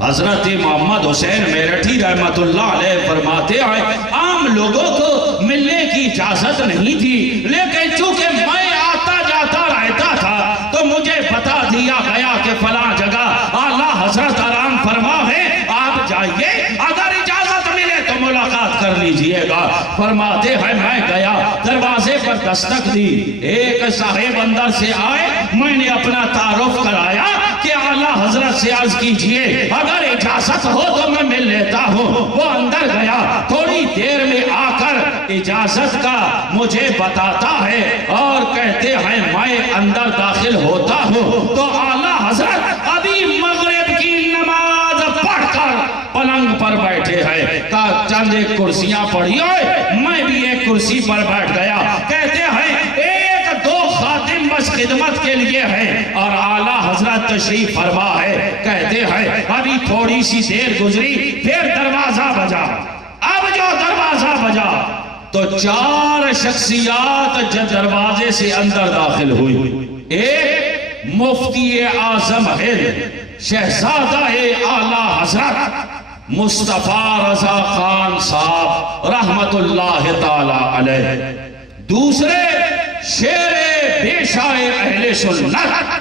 حضرت محمد حسین میرٹھی رحمت اللہ علیہ فرماتے ہیں عام لوگوں کو ملنے کی اجازت نہیں تھی، لیکن چونکہ میں آتا جاتا رہتا تھا تو مجھے بتا دیا گیا کہ فلاں جگہ اعلیٰ حضرت آرام فرما ہے، آپ جائیے، اگر اجازت ملے تو ملاقات کر لیجئے گا. فرماتے ہیں میں گیا، دروازے پر دستک دی، ایک صاحب اندر سے آئے، میں نے اپنا تعارف کرایا کہ اعلیٰ حضرت سے عرض کیجئے اگر اجازت ہو تو میں مل لیتا ہوں. وہ اندر گیا، تھوڑی دیر میں آ کر اجازت کا مجھے بتاتا ہے اور کہتے ہیں میں اندر داخل ہوتا ہوں تو اعلیٰ حضرت ابھی مغرب کی نماز پڑھ کر پلنگ پر بیٹھے ہیں. چند ایک کرسیاں پڑھی ہوئے، میں بھی ایک کرسی پر بیٹھ گیا. کہتے ہیں ایک دو خادم بس خدمت کے لیے ہے اور اعلیٰ حضرت تشریف فرما ہے. کہتے ہیں ابھی تھوڑی سی دیر گزری، پھر دروازہ بجا. اب جو دروازہ بجا تو 4 شخصیات دروازے سے اندر داخل ہوئی. ایک مفتی اعظم ہند شہزادہ اعلیٰ حضرت مصطفیٰ رضا خان صاحب رحمت اللہ تعالی علیہ، دوسرے شیر پیشہ اہل سنت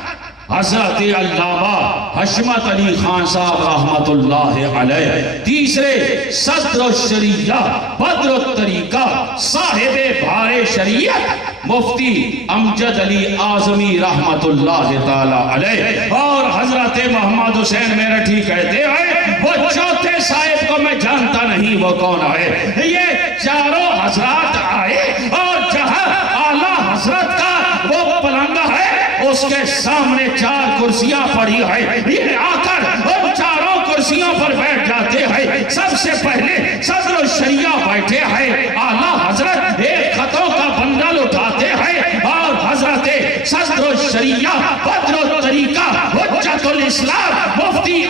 حضرت علامہ حشمت علی خان صاحب رحمت اللہ علیہ، تیسرے صدر الشریعہ بدر الطریقہ صاحب بھار شریعت مفتی امجد علی اعظمی رحمت اللہ تعالی علیہ، اور حضرت محمد حسین میرٹھی کہتے ہیں وہ چوتھے صاحب کو میں جانتا نہیں وہ کون ہے. یہ چاروں حضرات آئے اور جہاں اعلیٰ حضرت کا وہ پلنگ ہے اس کے سامنے 4 کرسیاں پڑی ہے، یہ آ کر ان چاروں کرسیوں پر بیٹھ جاتے ہیں. سب سے پہلے صدر الشریعہ بیٹھے ہیں، اعلیٰ حضرت ایک خطوں کا بنڈل اٹھاتے ہیں اور حضرت صدر الشریعہ بدر الطریقہ حجت الاسلام مفتی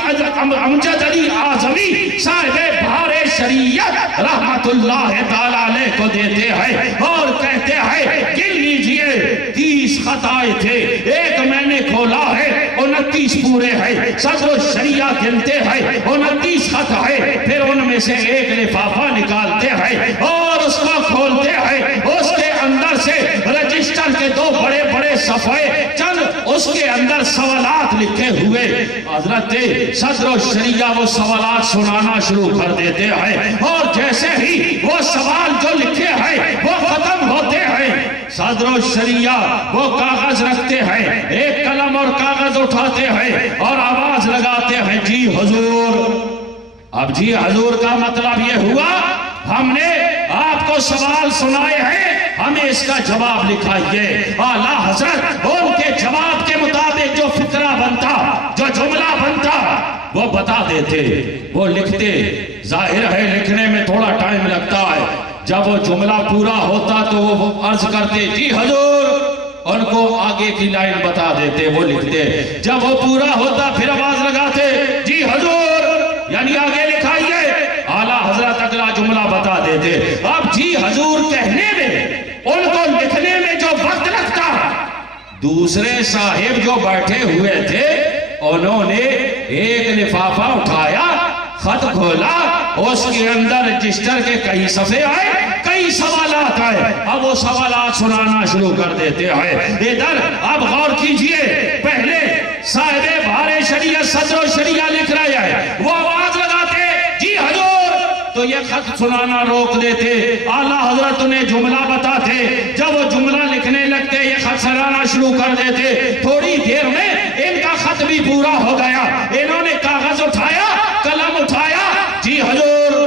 امجد علی اعظمی صاحب بھار شریعت رحمت اللہ تعالی علیہ کو دیتے ہیں اور کہتے ہیں گن لیجئے 30 خط آئے تھے، ایک میں نے کھولا ہے 29 پورے ہیں. صدر الشریعہ گنتے ہیں 29 خط ہے، پھر ان میں سے ایک لفافہ نکالتے ہیں اور اس کو کھولتے ہیں. اس کے اندر سے رجسٹر کے 2 بڑے بڑے صفحے، چند اس کے اندر سوالات لکھے ہوئے. حضرت صدر الشریعہ وہ سوالات سنانا شروع کر دیتے ہیں اور جیسے ہی وہ سوال جو لکھے ہیں وہ ختم ہوتے ہیں، صدر الشریعہ وہ کاغذ رکھتے ہیں، ایک قلم اور کاغذ اٹھاتے ہیں اور آواز لگاتے ہیں جی حضور. اب جی حضور کا مطلب یہ ہوا ہم نے آپ کو سوال سنائے ہیں، ہمیں اس کا جواب لکھائیے. اعلیٰ حضرت ان کے جواب کے مطابق جو فقرہ بنتا، جو جملہ بنتا وہ بتا دیتے، وہ لکھتے. ظاہر ہے لکھنے میں تھوڑا ٹائم لگتا ہے. جب وہ جملہ پورا ہوتا تو وہ عرض کرتے جی حضور، ان کو آگے کی لائن بتا دیتے، وہ لکھتے. جب وہ پورا ہوتا پھر آواز لگاتے جی حضور، یعنی آگے لکھائیے. اعلیٰ حضرت اگلا جملہ بتا دیتے. اب جی حضور کہنے میں ان کو لکھنے میں جو وقت لگتا، دوسرے صاحب جو بیٹھے ہوئے تھے انہوں نے ایک لفافہ اٹھایا، خط کھولا، اس کے اندر رجسٹر کے کئی صفحے آئے، کئی سوالات آئے. اب وہ سوالات سنانا شروع کر دیتے ہیں. ادھر اب غور کیجئے، پہلے صاحب بھار شریعت صدر الشریعہ لکھ رہے ہیں، وہ آواز لگاتے جی حضور تو یہ خط سنانا روک دیتے. اعلیٰ حضرت انہیں جملہ بتاتے، جب وہ جملہ لکھنے لگتے یہ خط سنانا شروع کر دیتے. تھوڑی دیر میں ان کا خط بھی پورا ہو گیا. انہوں نے کاغذ اٹھایا، قلم اٹھایا، جی حضور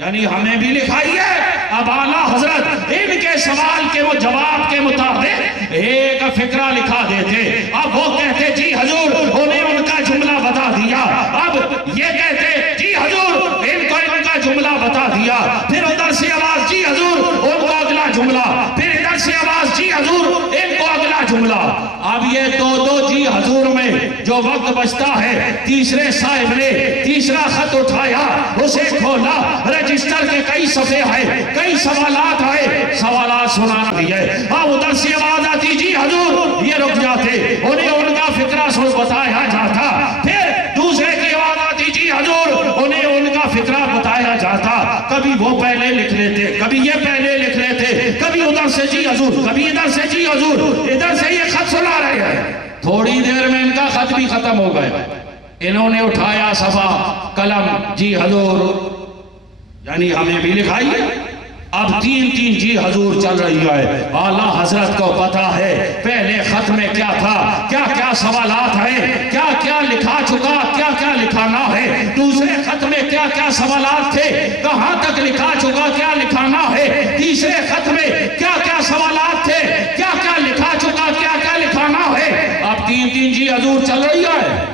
یعنی ہمیں بھی لکھائیے. اب اعلیٰ حضرت ان کے سوال کے وہ جواب کے مطابق ایک فقرہ لکھا دیتے. اب وہ کہتے جی حضور انہیں ان کا جملہ بتا دیا. اب یہ کہتے جی حضور ان کو ان کا جملہ بتا دیا. پھر ادھر سے آواز جی حضور ان کو اگلا جملہ. پھر ادھر سے آواز جی حضور ان کو اگلا جملہ. اب یہ دو جی حضور میں جو وقت بچتا ہے, تیسرے صاحب نے تیسرا خط اٹھایا, اسے کھولا, رجسٹر کے کئی صفحے ہیں, کئی سوالات آئے, سوالات سنانا بھی ہے. اب ادھر سے آواز آتی جی حضور, یہ رک جاتے, انہیں ان کا فقرہ سن بتایا جاتا. پھر دوسرے کی آواز آتی جی حضور, انہیں ان کا فقرہ بتایا جاتا. کبھی وہ پہلے لکھ لیتے, کبھی یہ پہلے لکھ لیتے, کبھی ادھر سے جی حضور, کبھی ادھر سے جی حضور, ادھر سے یہ خط سنا رہے ہیں. تھوڑی دیر میں ان کا خط بھی ختم ہو گئے. انہوں نے اٹھایا صفحہ قلم, جی حضور یعنی ہمیں بھی لکھائیے. اب تین جی حضور چل رہی ہے. اعلیٰ حضرت کو پتا ہے پہلے خط میں کیا تھا, کیا کیا سوالات ہیں, کیا کیا لکھا چکا, کیا کیا لکھانا ہے. دوسرے خط میں کیا کیا سوالات تھے, کہاں تک لکھا چکا, کیا لکھانا ہے. تیسرے خط میں کیا کیا سوالات تھے, کیا کیا لکھا چکا, کیا کیا لکھانا ہے. اب تین جی حضور چل رہی ہے.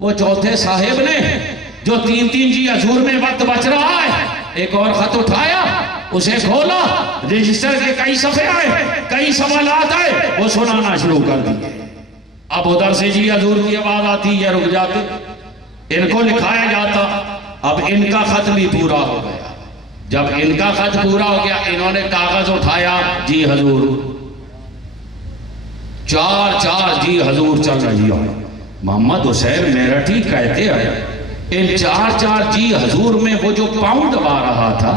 وہ چوتھے صاحب نے جو تین جی حضور میں وقت بچ رہا ہے, ایک اور خط اٹھایا, اسے کھولا, رجسٹر کے کئی صفحے آئے, کئی سوالات آئے, وہ سنانا شروع کر دیے. اب ادھر سے جی حضور کی آواز آتی, یہ رک جاتے, ان کو لکھایا جاتا. اب ان کا خط بھی پورا ہو گیا. جب ان کا خط پورا ہو گیا, انہوں نے کاغذ اٹھایا, جی حضور, چار جی حضور چل رہی ہے. محمد حسین میرٹھی کہتے ہیں ان چار جی حضور میں وہ جو پاؤں دبا رہا تھا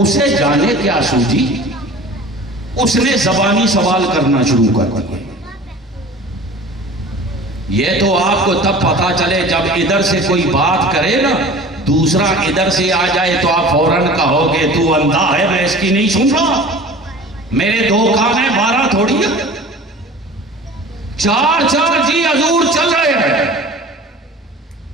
اسے جانے کیا سوجی, اس نے زبانی سوال کرنا شروع کر دیا. یہ تو آپ کو تب پتا چلے جب ادھر سے کوئی بات کرے نا, دوسرا ادھر سے آ جائے تو آپ فوراً کہو گے تو اندھا ہے, میں اس کی نہیں سن رہا, میرے 2 کان ہیں 12 تھوڑی ہے. 4 جی حضور چل رہے ہیں.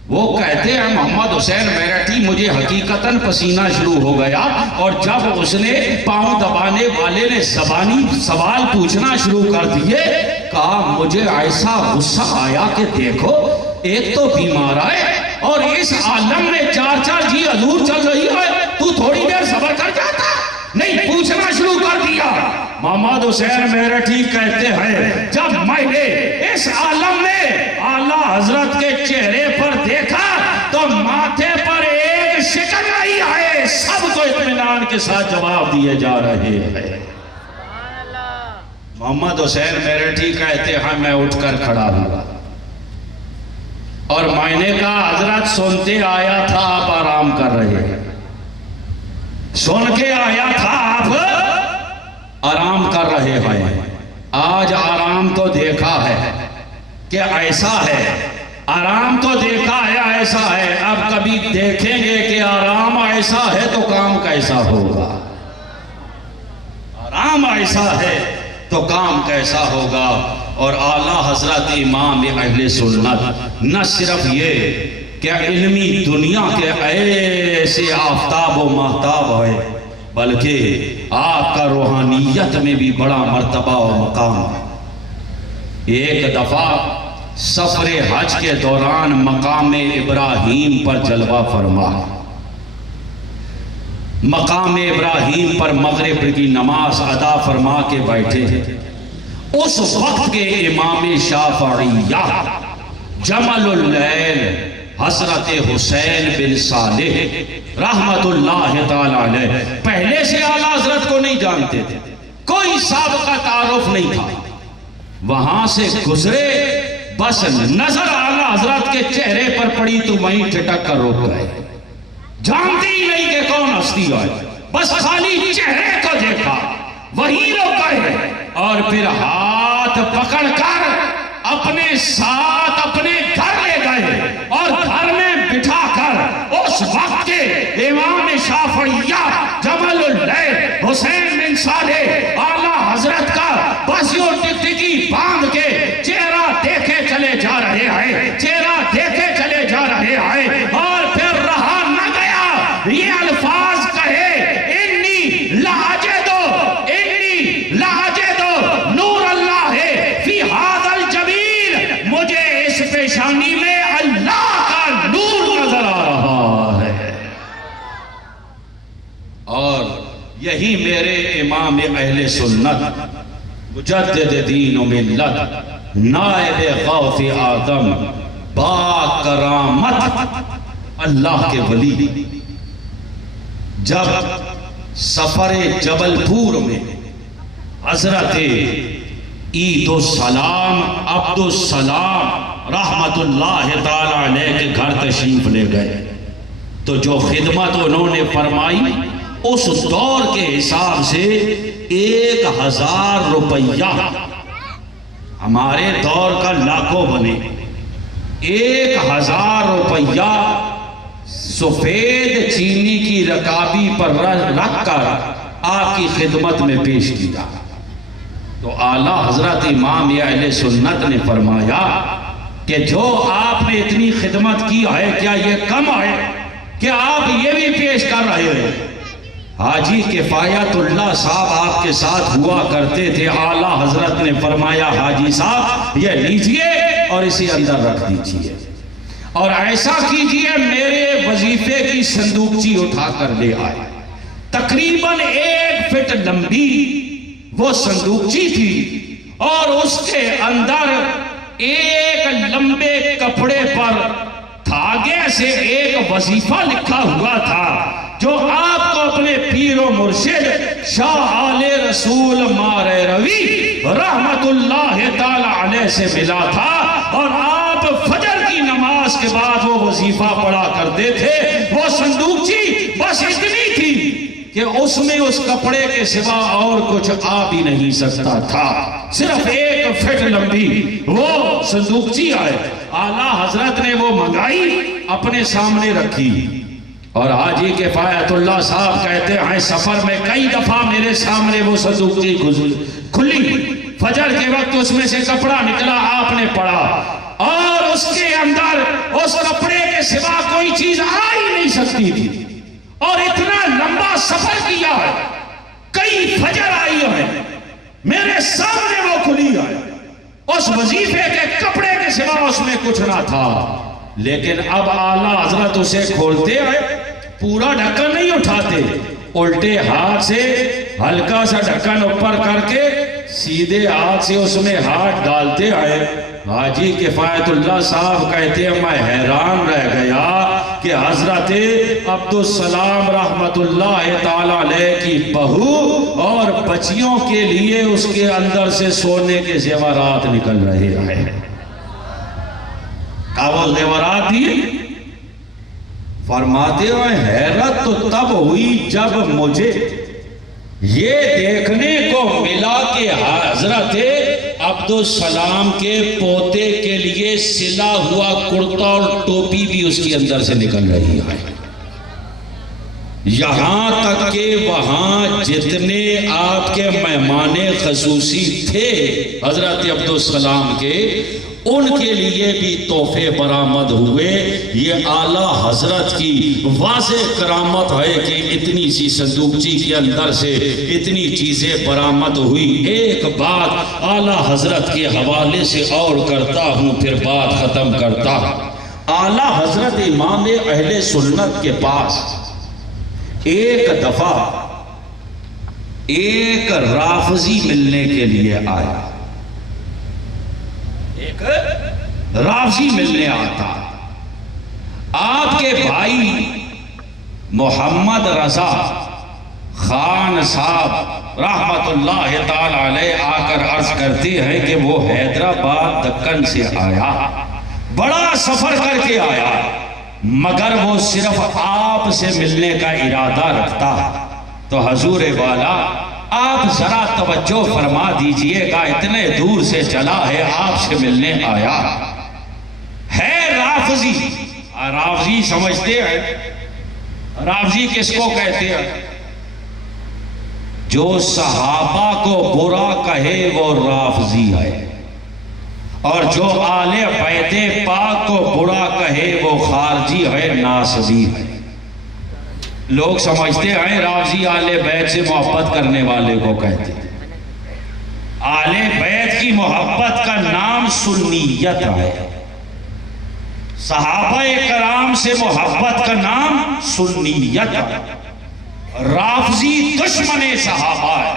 وہ کہتے ہیں محمد حسین میرٹھی مجھے حقیقتاً پسینہ شروع ہو گیا, اور جب اس نے پاؤں دبانے والے نے زبانی سوال پوچھنا شروع کر دیے, کہا مجھے ایسا غصہ آیا کہ دیکھو ایک تو بیمار ہے اور اس عالم میں 4 جی حضور چل رہی ہے, تو تھوڑی دیر صبر کر جاتا, نہیں پوچھنا شروع کر دیا. محمد حسین میرٹھی کہتے ہیں جب میں نے اس عالم میں اعلیٰ حضرت کے چہرے پر دیکھا تو ماتھے پر ایک شکن نہیں آئے, سب کو اطمینان کے ساتھ جواب دیے جا رہے ہیں. محمد حسین میرٹھی کہتے ہیں میں اٹھ کر کھڑا ہوا اور میں نے کہا حضرت سنتے آیا تھا آپ آرام کر رہے ہیں, سن کے آیا تھا آپ آرام کر رہے ہیں. آج آرام تو دیکھا ہے کہ ایسا ہے, آرام تو دیکھا ہے ایسا ہے, اب کبھی دیکھیں گے کہ آرام ایسا ہے تو کام کیسا ہوگا. آرام ایسا ہے تو کام کیسا ہوگا. اور اعلیٰ حضرت امام اہل سنت نہ صرف یہ کہ علمی دنیا کے ایسے آفتاب و مہتاب ہے, بلکہ آپ کا روحانیت میں بھی بڑا مرتبہ و مقام. ایک دفعہ سفر حج کے دوران مقام ابراہیم پر جلوہ فرما, مقام ابراہیم پر مغرب کی نماز ادا فرما کے بیٹھے. اس وقت کے امام شافعیہ جمل اللیل حضرت حسین بن صالح رحمت اللہ تعالی علیہ پہلے سے اعلیٰ حضرت کو نہیں جانتے تھے, کوئی سابقہ تعارف نہیں تھا. وہاں سے گزرے, بس نظر اعلیٰ حضرت کے چہرے پر پڑی تو وہیں ٹھٹک کر رک گئے, جانتی ہی نہیں کہ کون ہستی ہے, بس خالی چہرے کو دیکھا, وہیں رک گئے. اور پھر ہاتھ پکڑ کر اپنے ساتھ اپنے گھر لے گئے اور گھر میں بٹھا کر اس وقت کے امام شافعیہ جمل اللیل حسین بن صالح اعلیٰ حضرت کا بس یوں ٹکٹکی باندھ کے چہرہ دیکھے چلے جا رہے ہیں, چہرہ دیکھے چلے جا رہے ہیں. اور پھر رہا نہ گیا, یہ الفاظ کہے اور یہی میرے امام اہل سنت مجدد دین و ملت نائب غوث آدم با کرامت اللہ کے ولی جب سفر جبل پور میں حضرت عید السلام عبد السلام رحمت اللہ تعالی علیہ کے گھر تشریف لے گئے تو جو خدمت انہوں نے فرمائی اس دور کے حساب سے 1000 روپیہ، ہمارے دور کا لاکھوں بنے، 1000 روپیہ سفید چینی کی رکابی پر رکھ کر آپ کی خدمت میں پیش کیا تو اعلیٰ حضرت امام اہل سنت نے فرمایا کہ جو آپ نے اتنی خدمت کی ہے کیا یہ کم ہے کہ آپ یہ بھی پیش کر رہے ہیں؟ حاجی کفایت اللہ صاحب آپ کے ساتھ ہوا کرتے تھے، اعلیٰ حضرت نے فرمایا حاجی صاحب یہ لیجئے اور اسے اندر رکھ دیجئے اور ایسا کیجئے میرے وظیفے کی صندوقچی اٹھا کر لے آئے۔ تقریباً 1 فٹ لمبی وہ صندوقچی تھی اور اس کے اندر ایک لمبے کپڑے پر دھاگے سے ایک وظیفہ لکھا ہوا تھا جو آپ کو اپنے پیر و مرشد شاہ آل رسول مار روی رحمت اللہ تعالی علیہ سے ملا تھا اور آپ فجر کی نماز کے بعد وہ وظیفہ پڑھا کرتے تھے۔ وہ صندوقچی بس اتنی تھی کہ اس میں اس کپڑے کے سوا اور کچھ آ بھی نہیں سکتا تھا، صرف 1 فٹ لمبی وہ صندوقچی آئے۔ اعلیٰ حضرت نے وہ منگائی اپنے سامنے رکھی اور حاجی کفایت اللہ صاحب کہتے ہیں سفر میں کئی دفعہ میرے سامنے وہ صندوقچی کھلی، فجر کے وقت اس میں سے کپڑا نکلا، آپ نے پڑھا اور اس کے اندر اس کپڑے کے سوا کوئی چیز آ ہی نہیں سکتی تھی اور اتنا لمبا سفر کیا ہے، کئی فجر آئی ہے، میرے سامنے وہ کھلی ہے، اس وظیفے کے کپڑے کے سوا اس میں کچھ نہ تھا۔ لیکن اب اعلیٰ حضرت اسے کھولتے ہیں، پورا ڈھکن نہیں اٹھاتے، الٹے ہاتھ سے ہلکا سا ڈھکن اوپر کر کے سیدھے ہاتھ سے اس میں ہاتھ ڈالتے آئے۔ حاجی کفایت اللہ صاحب کہتے ہیں میں حیران رہ گیا کہ حضرت عبد السلام رحمت اللہ تعالی علیہ کی بہو اور بچیوں کے لیے اس کے اندر سے سونے کے زیورات نکل رہے ہیں۔ وہ زیورات دیے، فرماتے ہیں حیرت تو تب ہوئی جب مجھے یہ دیکھنے کو ملا کہ حضرت عبد السلام کے پوتے کے لیے سلا ہوا کرتا اور ٹوپی بھی اس کے اندر سے نکل رہی ہے، یہاں تک کہ وہاں جتنے آپ کے مہمان خصوصی تھے حضرت عبد السلام کے، ان کے لیے بھی تحفے برآمد ہوئے۔ یہ اعلیٰ حضرت کی واضح کرامت ہے کہ اتنی سی صندوقچی کے اندر سے اتنی چیزیں برآمد ہوئی۔ ایک بات اعلیٰ حضرت کے حوالے سے اور کرتا ہوں پھر بات ختم کرتا۔ اعلیٰ حضرت امام اہل سنت کے پاس ایک دفعہ ایک رافضی ملنے کے لیے آیا، ایک رافضی ملنے آتا، آپ کے بھائی محمد رضا خان صاحب رحمت اللہ تعالی علیہ آ کر عرض کرتے ہیں کہ وہ حیدرآباد دکن سے آیا، بڑا سفر کر کے آیا، مگر وہ صرف آپ سے ملنے کا ارادہ رکھتا۔ تو حضور والا آپ ذرا توجہ فرما دیجئے گا، اتنے دور سے چلا ہے، آپ سے ملنے آیا ہے۔ رافضی، رافضی سمجھتے ہیں رافضی کس کو کہتے ہیں؟ جو صحابہ کو برا کہے وہ رافضی ہے، اور جو آل بیت پاک کو برا کہے وہ خارجی ہے، ناصبی ہے۔ لوگ سمجھتے ہیں رافضی آل بیت سے محبت کرنے والے کو کہتے ہیں۔ آل بیت کی محبت کا نام سنیت ہے، صحابہ کرام سے محبت کا نام سنیت ہے۔ رافضی دشمن صحابہ ہے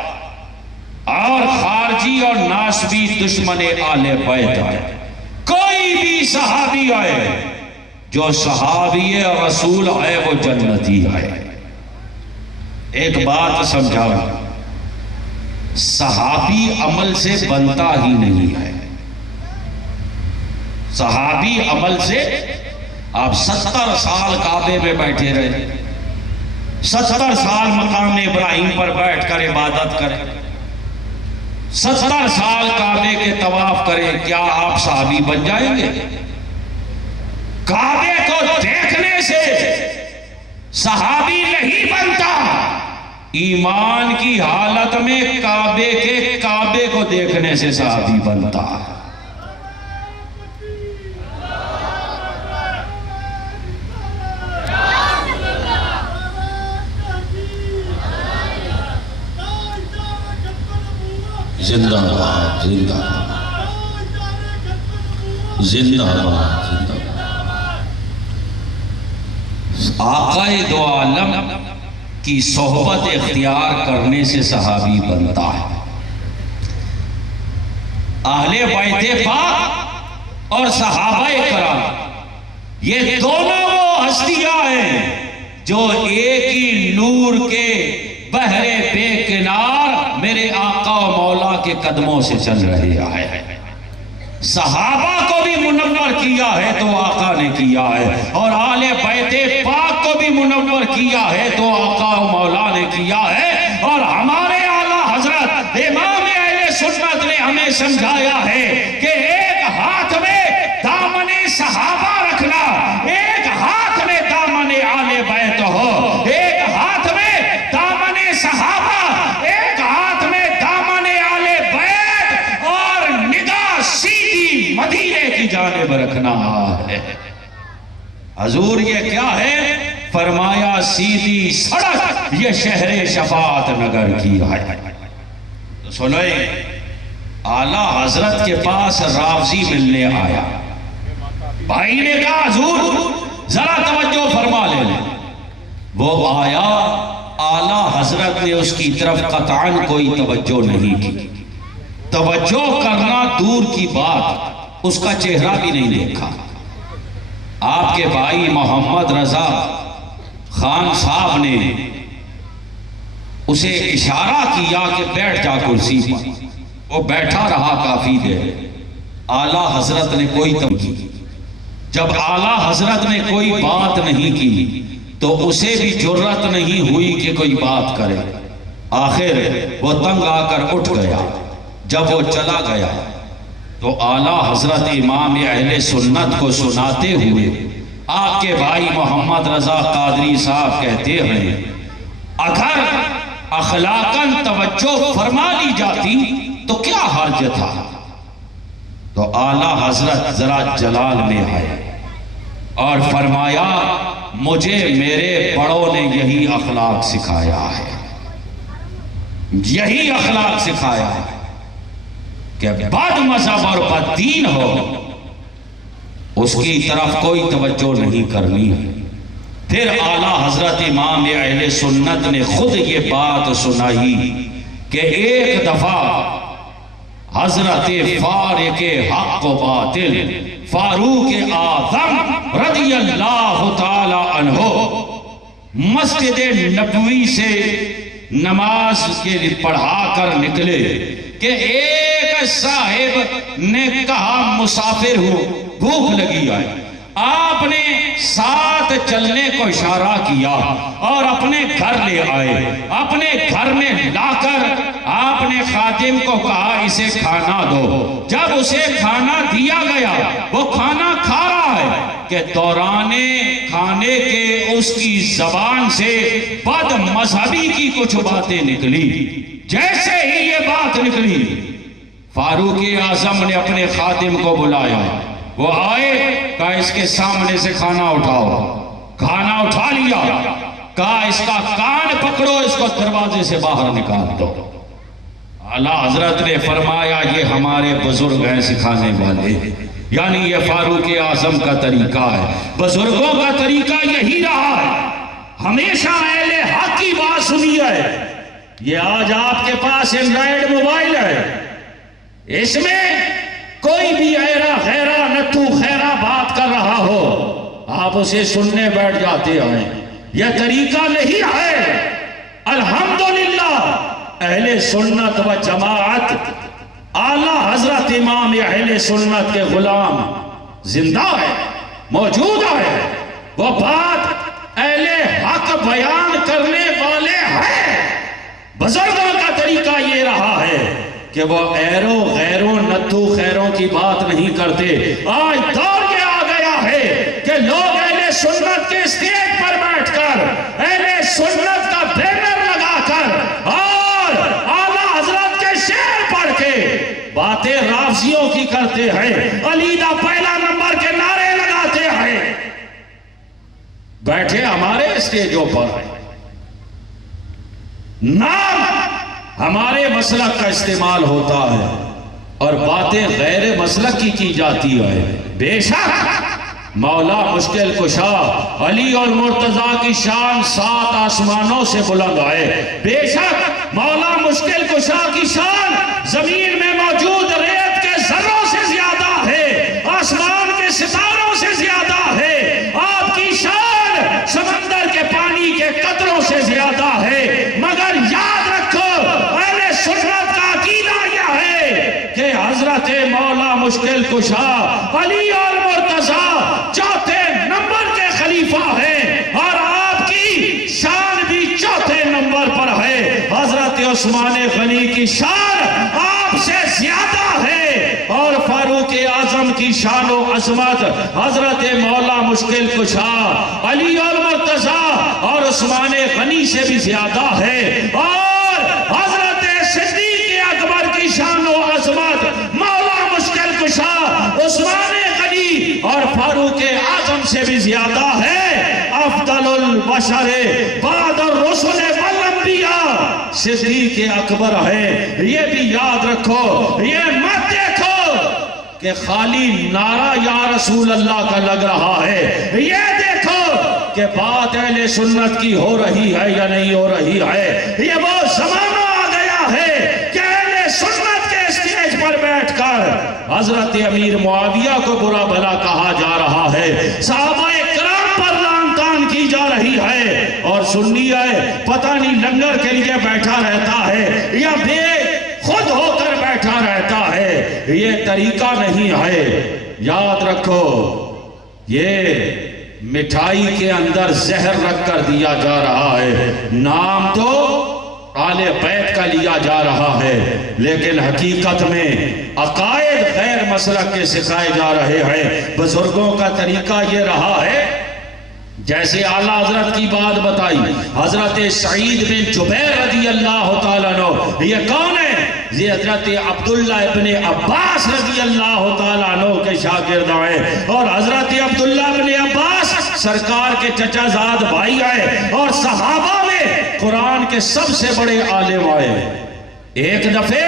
اور خارجی اور ناسبی دشمن آل بیت ہے. کوئی بھی صحابی ہے جو صحابی رسول ہے وہ جنتی ہے. ایک بات سمجھاؤ، صحابی عمل سے بنتا ہی نہیں ہے. صحابی عمل سے آپ 70 سال کعبے میں بیٹھے رہے، 70 سال مقام ابراہیم پر بیٹھ کر عبادت کریں، 70 سال کعبے کے طواف کریں، کیا آپ صحابی بن جائیں گے؟ کعبے کو دیکھنے سے صحابی نہیں بنتا، ایمان کی حالت میں کعبے کو دیکھنے سے صحابی بنتا ہے. زندہ باد، زندہ باد، زندہ باد، زندہ باد. آقا دو عالم کی صحبت اختیار کرنے سے صحابی بنتا ہے. اہل بیت پاک اور صحابہ کرام یہ دونوں وہ ہستیاں ہیں جو ایک ہی نور کے بحر بے کنار میرے آقا و مولا کے قدموں سے چل رہے ہیں. صحابہ کو بھی منور کیا ہے تو آقا نے کیا ہے، اور آل بیت پاک کو بھی منور کیا ہے تو آقا و مولا نے کیا ہے. اور ہمارے اعلیٰ حضرت امام اہل سنت نے ہمیں سمجھایا ہے کہ ایک ہاتھ میں دامن صحابہ رکھنا، ایک ہاتھ میں دامن آل بیت ہو، ایک ہاتھ میں دامن صحابہ، ایک ہاتھ میں دامن آل بیت، اور نگاہ سیدھی مدینے کی جانب رکھنا ہے. حضور یہ کیا ہے؟ فرمایا سیدھی سڑک یہ شہر شفاعت نگر کی ہے. تو سنیں، اعلیٰ حضرت کے پاس رافضی ملنے آیا. بھائی نے کہا حضور ذرا توجہ فرما لیں. وہ آیا، اعلیٰ حضرت نے اس کی طرف قطعاً کوئی توجہ نہیں کی. توجہ کرنا دور کی بات، اس کا چہرہ بھی نہیں دیکھا. آپ کے بھائی محمد رضا خان صاحب نے اسے اشارہ کیا کہ بیٹھ جا کرسی پر. وہ بیٹھا رہا کافی دیر. اعلیٰ حضرت نے کوئی توجہ کی. جب اعلیٰ حضرت نے کوئی بات نہیں کی تو اسے بھی جرت نہیں ہوئی کہ کوئی بات کرے. آخر وہ تنگ آ کر اٹھ گیا. جب وہ چلا گیا تو اعلیٰ حضرت امام اہل سنت کو سناتے ہوئے آپ کے بھائی محمد رضا قادری صاحب کہتے ہیں اگر اخلاقاً توجہ فرما لی جاتی تو کیا حرج تھا. تو اعلیٰ حضرت ذرا جلال میں آئے اور فرمایا مجھے میرے بڑوں نے یہی اخلاق سکھایا ہے، یہی اخلاق سکھایا ہے کہ بد مذہب اور بد دین ہو اس کی طرف کوئی توجہ نہیں کرنی ہے. پھر اعلیٰ حضرت امام اہل سنت نے خود یہ بات سنائی کہ ایک دفعہ حضرت فارق حق و باطل فاروق اعظم رضی اللہ تعالی عنہ مسجد نبوی سے نماز کے لیے پڑھا کر نکلے کہ ایک صاحب نے کہا مسافر ہوں، بھوک لگی ہے. آپ نے ساتھ چلنے کو اشارہ کیا اور اپنے گھر لے آئے. اپنے گھر میں لا کر آپ نے خادم کو کہا اسے کھانا دو. جب اسے کھانا دیا گیا وہ کھانا کھا رہا ہے کہ دوران کھانے کے اس کی زبان سے بد مذہبی کی کچھ باتیں نکلی. جیسے ہی یہ بات نکلی فاروق اعظم نے اپنے خادم کو بلایا. وہ آئے، کہا اس کے سامنے سے کھانا اٹھاؤ. کھانا اٹھا لیا. کہا اس کا کان پکڑو، اس کو دروازے سے باہر نکال دو. اعلیٰ حضرت نے فرمایا یہ ہمارے بزرگ ہیں سکھانے والے، یعنی یہ فاروق اعظم کا طریقہ ہے. بزرگوں کا طریقہ یہی رہا ہے، ہمیشہ اہل حق کی بات یہ آج آپ کے پاس اینڈرائڈ موبائل ہے، اس میں کوئی بھی ایرا خیرا نتھو خیرا بات کر رہا ہو آپ اسے سننے بیٹھ جاتے ہیں. یہ طریقہ نہیں ہے. الحمدللہ اہل سنت و جماعت اعلی حضرت امام اہل سنت کے غلام زندہ ہے، موجود ہے. وہ بات اہل حق بیان کرنے والے ہیں. بزرگوں کا طریقہ یہ رہا ہے کہ وہ ایرو غیروں نتھو خیروں کی بات نہیں کرتے. آج دور یہ آ گیا ہے کہ لوگ اہل سنت کے اسٹیج پر بیٹھ کر اہل سنت کا بینر لگا کر اور اعلیٰ حضرت کے شعر پڑھ کے باتیں رافضیوں کی کرتے ہیں، علی دا پہلا نمبر کے نعرے لگاتے ہیں. بیٹھے ہمارے اسٹیجوں پر نام ہمارے مسلک کا استعمال ہوتا ہے اور باتیں غیر مسلک کی جاتی ہے. بے شک مولا مشکل کشا علی اور مرتضیٰ کی شان 7 آسمانوں سے بلند ہے. بے شک مولا مشکل کشا کی شان زمین میں موجود ریت کے ذروں سے زیادہ ہے، آسمان کے ستاروں سے زیادہ ہے. آپ کی شان سمندر کے پانی کے قطروں سے زیادہ ہے. مگر یاد رکھو اہل سنت کا عقیدہ یہ ہے کہ حضرت مولا مشکل کشا علی اور مرتضیٰ چوتھے نمبر کے خلیفہ ہیں اور آپ کی شان بھی چوتھے نمبر پر ہے. حضرت عثمان غنی کی شان آپ سے زیادہ ہے اور فاروق اعظم کی شان و عظمت حضرت مولا مشکل کشا علی اور مرتضیٰ اور عثمان غنی سے بھی زیادہ ہے. اور حضرت صدیق اکبر کی شان و عظمت مولا مشکل کشا عثمان غنی اور فاروق اعظم سے بھی زیادہ ہے. افضل البشر بعد الرسل والانبیاء صدیق اکبر ہے. یہ بھی یاد رکھو. یہ مت دیکھو کہ خالی نعرہ یا رسول اللہ کا لگ رہا ہے، یہ دیکھو کہ بات اہل سنت کی ہو رہی ہے یا نہیں ہو رہی ہے. یہ وہ زمانہ آ گیا ہے کہ اہل سنت کے اسٹیج پر بیٹھ کر حضرت امیر معاویہ کو برا بھلا کہا جا رہا ہے، صحابہ کرام پر لعن طعن کی جا رہی ہے اور سنی ہے پتہ نہیں لنگر کے لیے بیٹھا رہتا ہے یا بے خود ہو کر بیٹھا رہتا ہے. یہ طریقہ نہیں ہے. یاد رکھو یہ مٹھائی کے اندر زہر رکھ کر دیا جا رہا ہے. نام تو آل بیت کا لیا جا رہا ہے لیکن حقیقت میں عقائد غیر مسلک کے سکھائے جا رہے ہیں. بزرگوں کا طریقہ یہ رہا ہے جیسے اعلیٰ حضرت کی بات بتائی. حضرت سعید بن جبیر رضی اللہ تعالیٰ عنہ یہ کون ہے؟ یہ حضرت عبداللہ ابن عباس رضی اللہ تعالیٰ عنہ کے شاگرد ہیں اور حضرت عبداللہ ابن عباس سرکار کے چچا زاد بھائی آئے اور صحابہ میں قرآن کے سب سے بڑے عالم آئے. ایک دفعے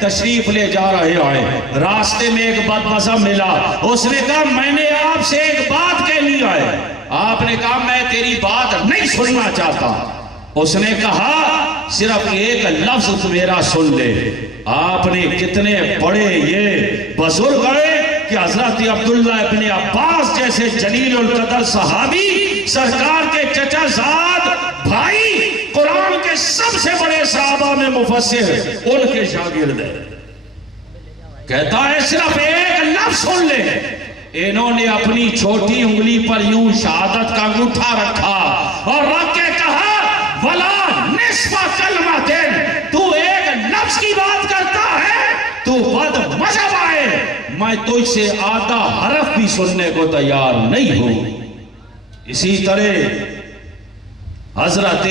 تشریف لے جا رہے آئے، راستے میں ایک بدمزہ ملا. اس نے کہا میں نے آپ سے ایک بات کہنی ہے. آپ نے کہا میں تیری بات نہیں سننا چاہتا. اس نے کہا صرف ایک لفظ میرا سن لے. آپ نے کتنے بڑے یہ بزرگ ہیں کہ حضرت عبداللہ ابن عباس جیسے جلیل القدر صحابی سرکار کے چچا زاد بھائی قرآن کے سب سے بڑے صحابہ میں مفسر ان کے شاگرد ہیں. کہتا ہے صرف ایک لفظ سن لے. انہوں نے اپنی چھوٹی انگلی پر یوں شہادت کا انگوٹھا رکھا اور رکھ کے کہا وَلَا نِصْفَ كَلْمَةٍ. تو ایک لفظ کی بات کرتا ہے تو بد مذہب آئے. میں تجھ سے آدھا حرف بھی سننے کو تیار نہیں ہوں. اسی طرح حضرت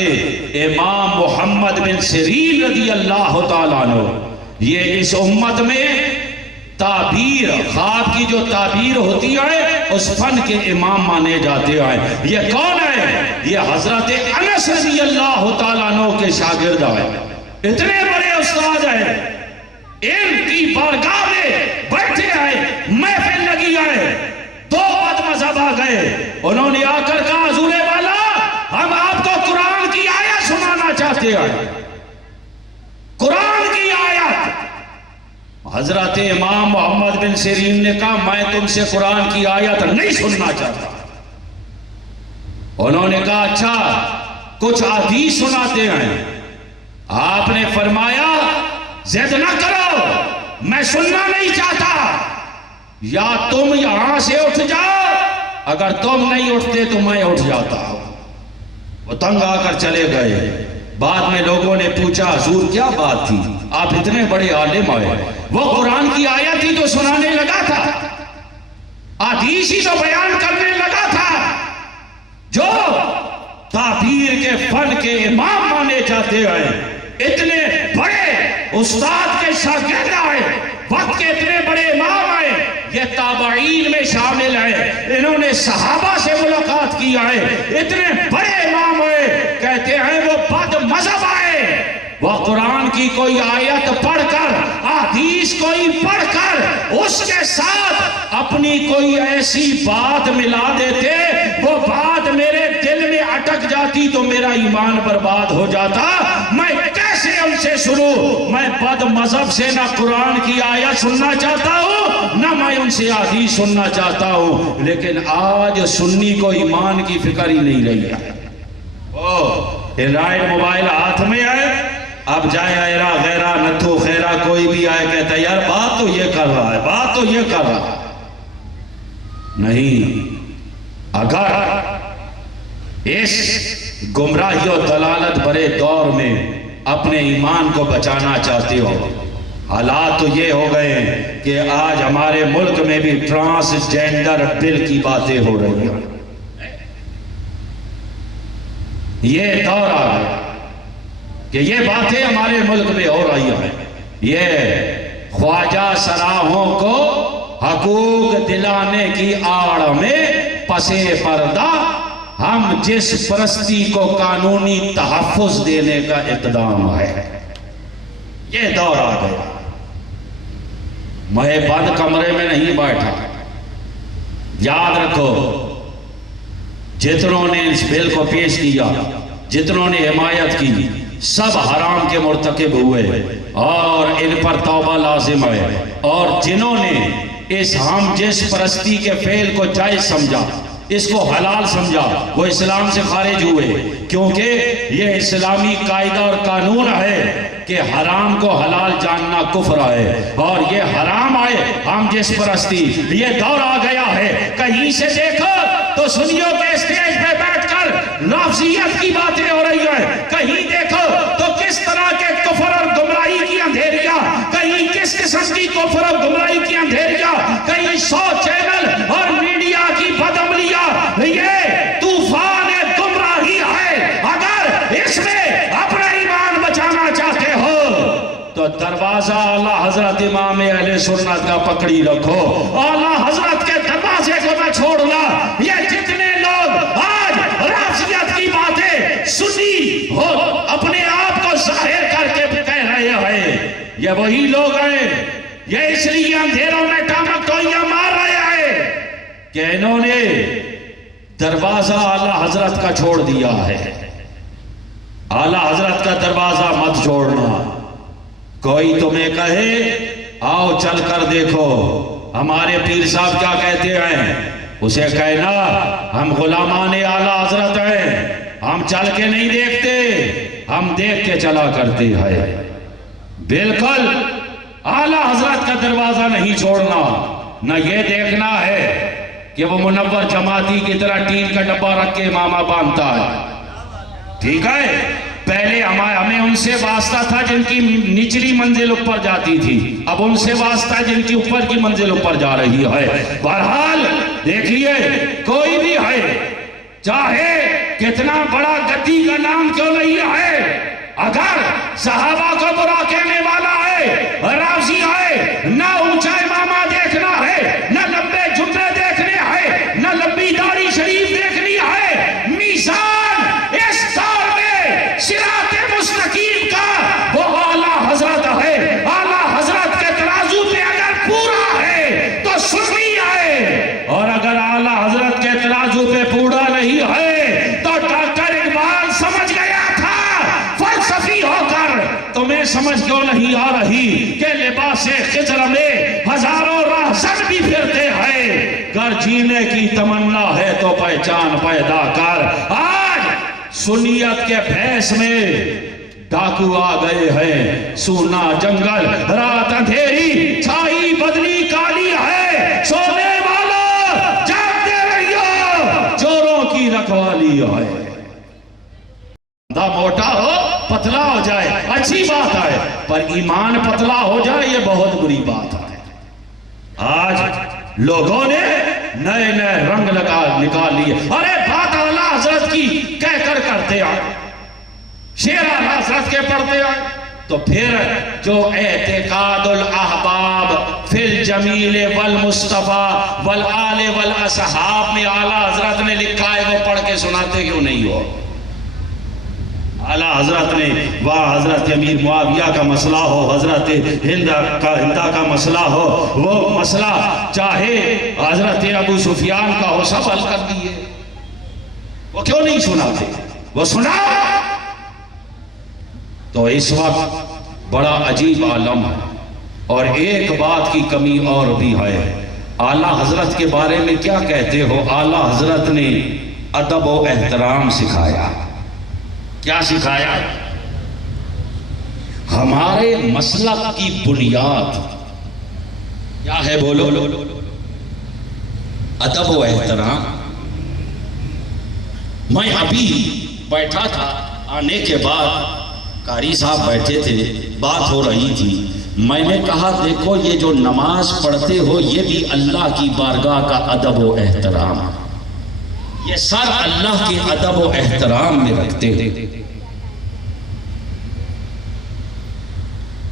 امام محمد بن سیرین رضی اللہ تعالیٰ عنہ یہ اس امت میں تعبیر خواب کی جو تعبیر ہوتی ہے اس فن کے امام مانے جاتے ہیں. یہ کون ہے؟ یہ حضرت انس رضی اللہ تعالیٰ عنہ کے شاگرد ہیں. اتنے بڑے استاد ہیں. ان کی بارگاہ میں بیٹھے آئے، محفل لگی آئے. دو بد مذہب آ گئے. انہوں نے آ کر کہا حضور والا ہم آپ کو قرآن کی آیت سنانا چاہتے ہیں. حضرت امام محمد بن سیرین نے کہا میں تم سے قرآن کی آیت نہیں سننا چاہتا. انہوں نے کہا اچھا کچھ حدیث سناتے ہیں. آپ نے فرمایا ضد نہ کرو، میں سننا نہیں چاہتا، یا تم یہاں سے اٹھ جاؤ، اگر تم نہیں اٹھتے تو میں اٹھ جاتا ہوں. وہ تنگ آ کر چلے گئے. بعد میں لوگوں نے پوچھا حضور کیا بات تھی، آپ اتنے بڑے عالم آئے. وہ قرآن کی آیت ہی تو سنانے لگا تھا، حدیث ہی تو بیان کرنے لگا تھا. جو تعبیر کے فن کے امام مانے جاتے ہیں، اتنے بڑے استاد کے شاگرد آئے، وقت کے اتنے بڑے امام آئے، یہ تابعین میں شامل ہیں، انہوں نے صحابہ سے ملاقات کی ہے، اتنے بڑے امام آئے، کہتے ہیں وہ بد مذہب آئے، وہ قرآن کی کوئی آیت پڑھ کر، حدیث کوئی پڑھ کر، اس کے ساتھ اپنی کوئی ایسی بات ملا دیتے، وہ بات میرے دل میں اٹک جاتی تو میرا ایمان برباد ہو جاتا. میں کیسے ان سے سنوں؟ میں بد مذہب سے نہ قرآن کی آیت سننا چاہتا ہوں، نہ میں ان سے حدیث سننا چاہتا ہوں. لیکن آج سنی کو ایمان کی فکر ہی نہیں رہی ہے. اینڈرائیڈ موبائل ہاتھ میں ہے، اب جائے ایرا غیرہ نتھو خیرہ کوئی بھی آئے کہتا ہے یار بات تو یہ کر رہا ہے، بات تو یہ کر رہا ہے. نہیں، اگر اس گمراہی و دلالت بھرے دور میں اپنے ایمان کو بچانا چاہتے ہو، حالات تو یہ ہو گئے ہیں کہ آج ہمارے ملک میں بھی ٹرانسجینڈر بل کی باتیں ہو رہی ہیں. یہ دور آ گیا کہ یہ باتیں ہمارے ملک میں ہو رہی ہیں. یہ خواجہ سراہوں کو حقوق دلانے کی آڑ میں پسے پردہ ہم جس پرستی کو قانونی تحفظ دینے کا اقدام ہے. یہ دور آ گیا. میں بند کمرے میں نہیں بیٹھا. یاد رکھو جتنوں نے اس بل کو پیش کیا، جتنوں نے حمایت کی، سب حرام کے مرتکب ہوئے اور ان پر توبہ لازم ہے. اور جنہوں نے اس ہم جس پرستی کے فعل کو جائز سمجھا، اس کو حلال سمجھا، وہ اسلام سے خارج ہوئے. کیونکہ یہ اسلامی قاعدہ اور قانون ہے کہ حرام کو حلال جاننا کفر ہے، اور یہ حرام آئے ہم جس پرستی. یہ دور آ گیا ہے کہیں سے دیکھو تو سنیوں کے اسٹیج پہ بیٹھ کر لفظیت کی باتیں ہو رہی ہیں، کہیں دیکھو تو کس طرح کے کفر اور گمراہی کی اندھیریاں، کہیں کس قسم کی کفر اور گمراہی کی اندھیریاں، کہیں 100 چینل اور میڈیا کی بدعملیاں. یہ طوفان گمراہی ہے. اگر اس میں اپنا ایمان بچانا چاہتے ہو تو دروازہ اعلیٰ حضرت امام اہل سنت کا پکڑی رکھو. اعلیٰ حضرت کے دروازے کو نہ چھوڑنا. یہ جتنے لوگ آج رافضیت کی باتیں سنی ہو اپنے آپ کو ظاہر کر کے کہہ رہے ہیں، یہ وہی لوگ ہیں. یہ اس لیے اندھیروں میں ٹامک ٹوئیاں مار رہے ہیں کہ انہوں نے دروازہ اعلیٰ حضرت کا چھوڑ دیا ہے. اعلیٰ حضرت کا دروازہ مت چھوڑنا. کوئی تمہیں کہے آؤ چل کر دیکھو ہمارے پیر صاحب کیا کہتے ہیں، اسے کہنا ہم غلامان اعلیٰ حضرت ہیں، ہم چل کے نہیں دیکھتے، ہم دیکھ کے چلا کرتے ہیں. بالکل اعلیٰ حضرت کا دروازہ نہیں چھوڑنا. نہ یہ دیکھنا ہے کہ وہ منور جماعتی کی طرح ٹین کا ڈبہ رکھ کے امامہ باندھتا ہے. ٹھیک ہے، پہلے ہمیں ان سے واسطہ تھا جن کی نچلی منزل اوپر جاتی تھی، اب ان سے واسطہ جن کی اوپر کی منزل اوپر جا رہی ہے. بہرحال دیکھیے کوئی بھی ہے، چاہے کتنا بڑا گدی کا نام کیوں نہیں ہے، اگر صحابہ کو برا کہنے والا ہے، رافضی ہے، نہ اونچا امامہ دیکھنا ہے، نہ لمبے جبے دیکھنے ہیں، نہ لمبی داڑھی شریف دیکھنی ہے، میزان اس دور میں صراط مستقیم کا وہ اعلیٰ حضرت ہے. اعلیٰ حضرت کے ترازو پہ اگر پورا ہے تو سنی آئے، اور اگر اعلیٰ حضرت کے ترازو پہ پورا نہیں ہے تو ڈاکٹر اقبال سمجھ گیا تھا فلسفی ہو کر تمہیں تمہیں سمجھ کیوں نہیں آ رہی کہ لباس خضر میں ہزاروں راہزن بھی پھرتے ہیں؟ گر جینے کی تمنا ہے تو پہچان پیدا کر۔ آج سنیت کے بھیس میں ڈاکو آ گئے ہیں، سونا جنگل، رات اندھیری، چھائی بدلی کالی ہے، سونے والا جاگتے رہیو، چوروں کی رکھوالی ہے۔ بندہ موٹا ہو پتلا ہو جائے اچھی بات ہے، پر ایمان پتلا ہو جائے یہ بہت بری بات ہے۔ آج لوگوں نے نئے نئے رنگ نکال لیے، ارے بات اعلیٰ حضرت کی کہہ کر کرتے آئے، شعر اعلیٰ حضرت کے پڑھتے آئے، تو پھر جو اعتقاد الاحباب فی الجمیل والمصطفیٰ والآل والاصحاب میں اعلیٰ حضرت نے لکھا ہے وہ پڑھ کے سناتے کیوں نہیں ہو؟ اعلیٰ حضرت نے واہ حضرت امیر معاویہ کا مسئلہ ہو، حضرت ہندہ کا مسئلہ ہو، وہ مسئلہ چاہے حضرت ابو سفیان کا ہو، سب حل کر دیے، وہ کیوں نہیں سناتے؟ وہ سنا۔ تو اس وقت بڑا عجیب عالم ہے، اور ایک بات کی کمی اور بھی ہے۔ اعلیٰ حضرت کے بارے میں کیا کہتے ہو؟ اعلیٰ حضرت نے ادب و احترام سکھایا۔ کیا سکھایا؟ ہمارے مسلک کی بنیاد کیا ہے؟ بولو، ادب و احترام۔ میں ابھی بیٹھا تھا، آنے کے بعد قاری صاحب بیٹھے تھے، بات ہو رہی تھی، میں نے کہا دیکھو یہ جو نماز پڑھتے ہو یہ بھی اللہ کی بارگاہ کا ادب و احترام، یہ سر اللہ کے ادب و احترام میں رکھتے ہیں،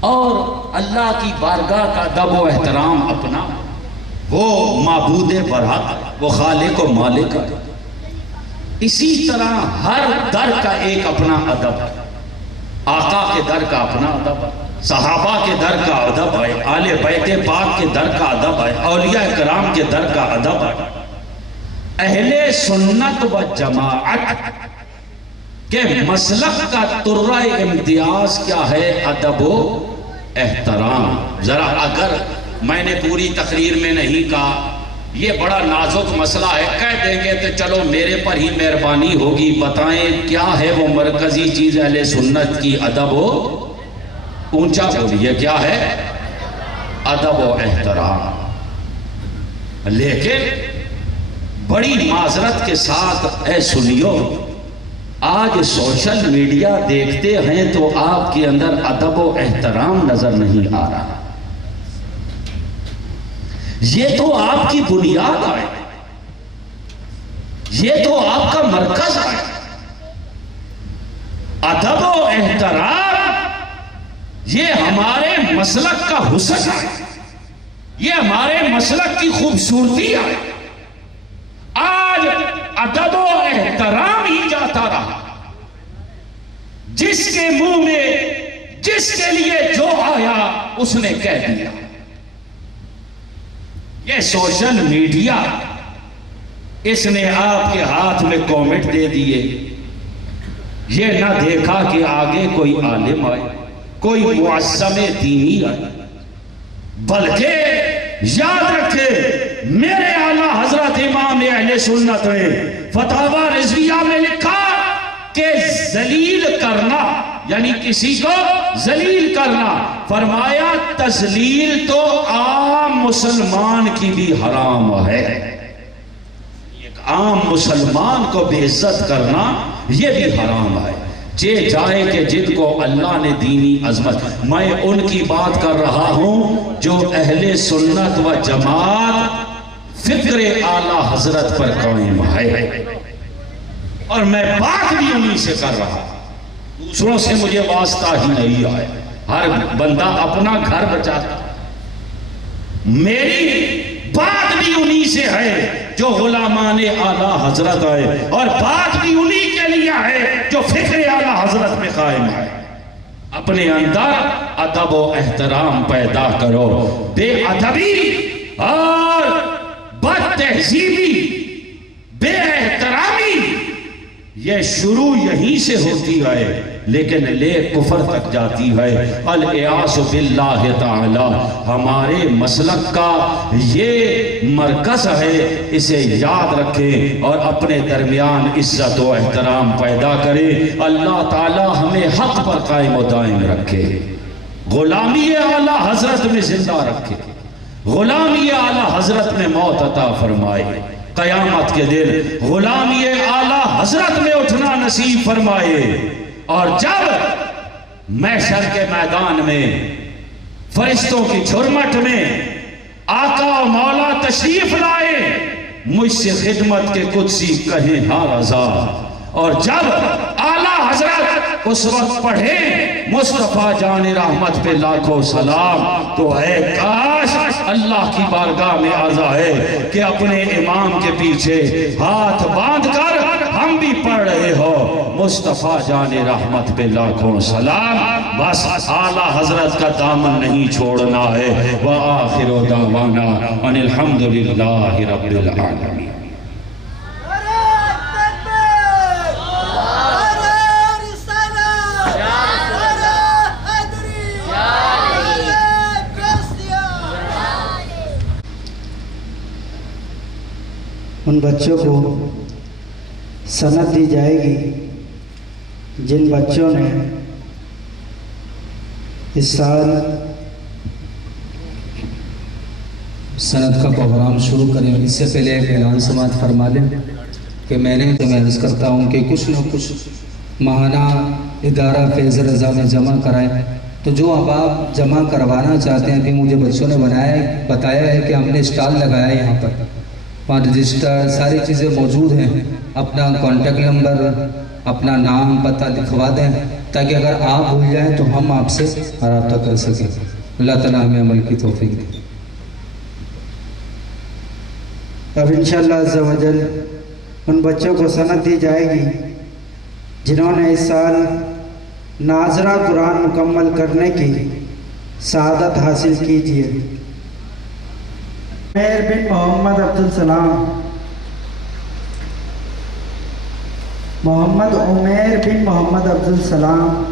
اور اللہ کی بارگاہ کا ادب و احترام اپنا، وہ معبود برحق، وہ خالق و مالک ہے۔ اسی طرح ہر در کا ایک اپنا ادب ہے، آقا کے در کا اپنا ادب ہے، صحابہ کے در کا ادب ہے، آل بیت پاک کے در کا ادب ہے، اولیاء کرام کے در کا ادب ہے۔ اہل سنت و جماعت کے مسلک کا ترہ امتیاز کیا ہے؟ ادب و احترام۔ ذرا اگر میں نے پوری تقریر میں نہیں کہا، یہ بڑا نازک مسئلہ ہے، کہہ دیں گے تو چلو میرے پر ہی مہربانی ہوگی، بتائیں کیا ہے وہ مرکزی چیز اہل سنت کی؟ ادب و، اونچا بولیے، کیا ہے؟ ادب و احترام۔ لیکن بڑی معذرت کے ساتھ اے سنیو، آج سوشل میڈیا دیکھتے ہیں تو آپ کے اندر ادب و احترام نظر نہیں آ رہا۔ یہ تو آپ کی بنیاد ہے، یہ تو آپ کا مرکز ہے۔ ادب و احترام یہ ہمارے مسلک کا حسن ہے، یہ ہمارے مسلک کی خوبصورتی ہے۔ آج ادب و احترام ہی جاتا رہا، جس کے منہ میں جس کے لیے جو آیا اس نے کہہ دیا۔ یہ سوشل میڈیا، اس نے آپ کے ہاتھ میں کومنٹ دے دیے، یہ نہ دیکھا کہ آگے کوئی عالم آئے، کوئی معظم دینی آئے، بلکہ یاد رکھے میرے اعلیٰ حضرت امام اہل سنت نے فتاوی رضویہ میں لکھا کہ ذلیل کرنا، یعنی کسی کو ذلیل کرنا، فرمایا تذلیل تو عام مسلمان کی بھی حرام ہے۔ ایک عام مسلمان کو بے عزت کرنا یہ بھی حرام ہے۔ جے جائے کہ جن کو اللہ نے دینی عظمت، میں ان کی بات کر رہا ہوں جو اہل سنت و جماعت فکر اعلیٰ حضرت پر قائم ہے، اور میں بات بھی انہی سے کر رہا، دوسروں سے مجھے واسطہ ہی نہیں آئے۔ ہر بندہ اپنا گھر بچاتا، میری بات بھی انہی سے ہے جو غلامان اعلیٰ حضرت آئے، اور بات بھی انہی کے لیے ہے جو فکر اعلیٰ حضرت میں قائم ہے۔ اپنے اندر ادب و احترام پیدا کرو۔ بے ادبی اور بد تہذیبی، بے احترامی، یہ شروع یہیں سے ہوتی ہے۔ لیکن لے کفر تک جاتی ہے۔ الیاس باللہ تعالی ہمارے مسلک کا یہ مرکز ہے، اسے یاد رکھیں اور اپنے درمیان عزت و احترام پیدا کرے۔ اللہ تعالی ہمیں حق پر قائم و دائم رکھے، غلامی اعلیٰ حضرت میں زندہ رکھے، غلامی اعلیٰ حضرت میں موت عطا فرمائے، قیامت کے دن غلامی اعلیٰ حضرت میں اٹھنا نصیب فرمائے۔ اور جب محشر کے میدان میں فرشتوں کی جھرمٹ میں آقا و مولا تشریف لائے، مجھ سے خدمت کے قدسی کہیں ہاں رضا، اور جب اعلیٰ حضرت اس وقت پڑھے مصطفیٰ جان رحمت پہ لاکھوں سلام، تو اے کاش اللہ کی بارگاہ میں عرض ہے کہ اپنے امام کے پیچھے ہاتھ باندھ کر ہم بھی پڑھ رہے ہو مصطفیٰ جان رحمت پہ لاکھوں سلام، بس اعلیٰ حضرت کا دامن نہیں چھوڑنا ہے۔ وآخر دعوانا ان الحمدللہ رب العالمین۔ ان بچوں کو سند دی جائے گی جن بچوں نے اس سال سند کا پروگرام شروع کریں۔ اس سے پہلے ایک اعلان سماعت فرما لیں کہ میں عرض کرتا ہوں کہ کچھ نہ کچھ ماہانہ ادارہ فیض رضا میں جمع کرائیں، تو جو اب آپ جمع کروانا چاہتے ہیں، ابھی مجھے بچوں نے بتایا ہے کہ ہم نے اسٹال لگایا ہے یہاں پر، وہاں رجسٹر ساری چیزیں موجود ہیں، اپنا کانٹیکٹ نمبر اپنا نام پتہ لکھوا دیں تاکہ اگر آپ بھول جائیں تو ہم آپ سے رابطہ کر سکیں۔ اللہ تعالیٰ ہمیں عمل کی توفیق دے۔ اب انشاءاللہ عز و جل ان بچوں کو سند دی جائے گی جنہوں نے اس سال ناظرہ قرآن مکمل کرنے کی سعادت حاصل کیجیے۔ عمیر بن محمد عبدالسلام، محمد عمیر بن محمد عبدالسلام،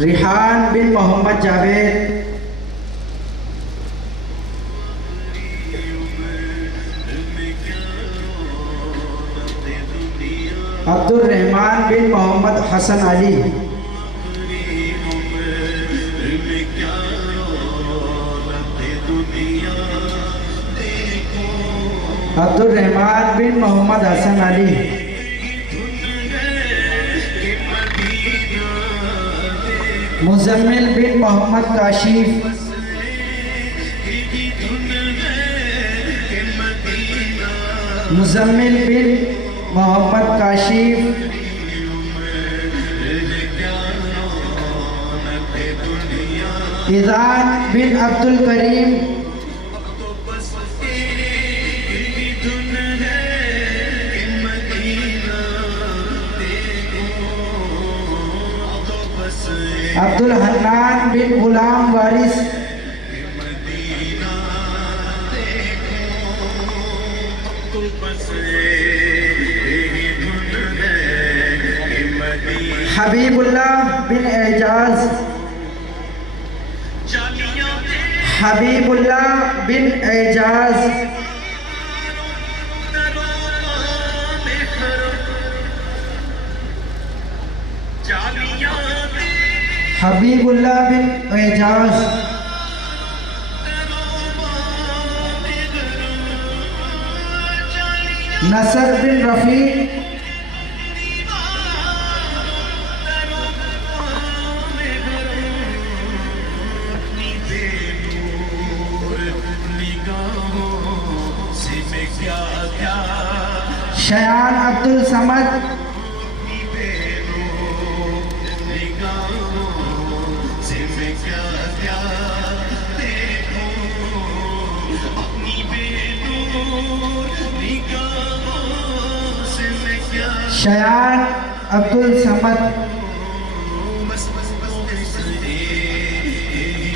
ریحان بن محمد جاوید، عبد الرحمن بن محمد حسن علی، عبد الرحمن بن محمد حسن علی، مزمل بن محمد کاشف، مزمل بن محمد کاشف، اذان بن عبد الکریم، عبد الحنان بن غلام وارث، حبیب اللہ بن اعجاز، حبیب اللہ بن اعجاز، حبیب اللہ بن اعجاز، نصر بن رفیق، شیان عبد الصمد، شیان عبد الصمد،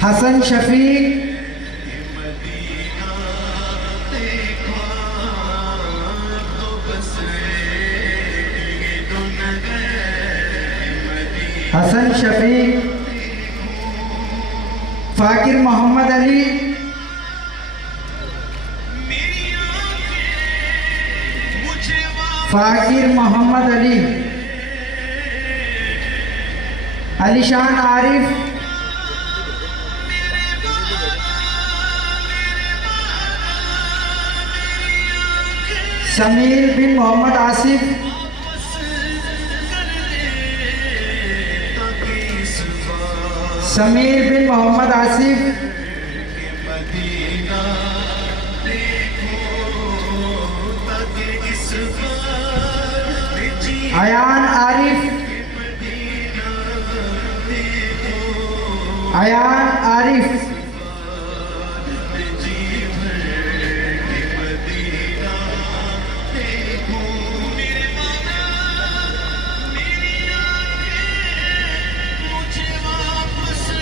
حسن شفیق، حسن شفیق، فاقر محمد علی، فاقر محمد علی، علی شان عارف، سمیر بن محمد آصف، سمیر بن محمد آصف، ایان عارف، ایان عارف،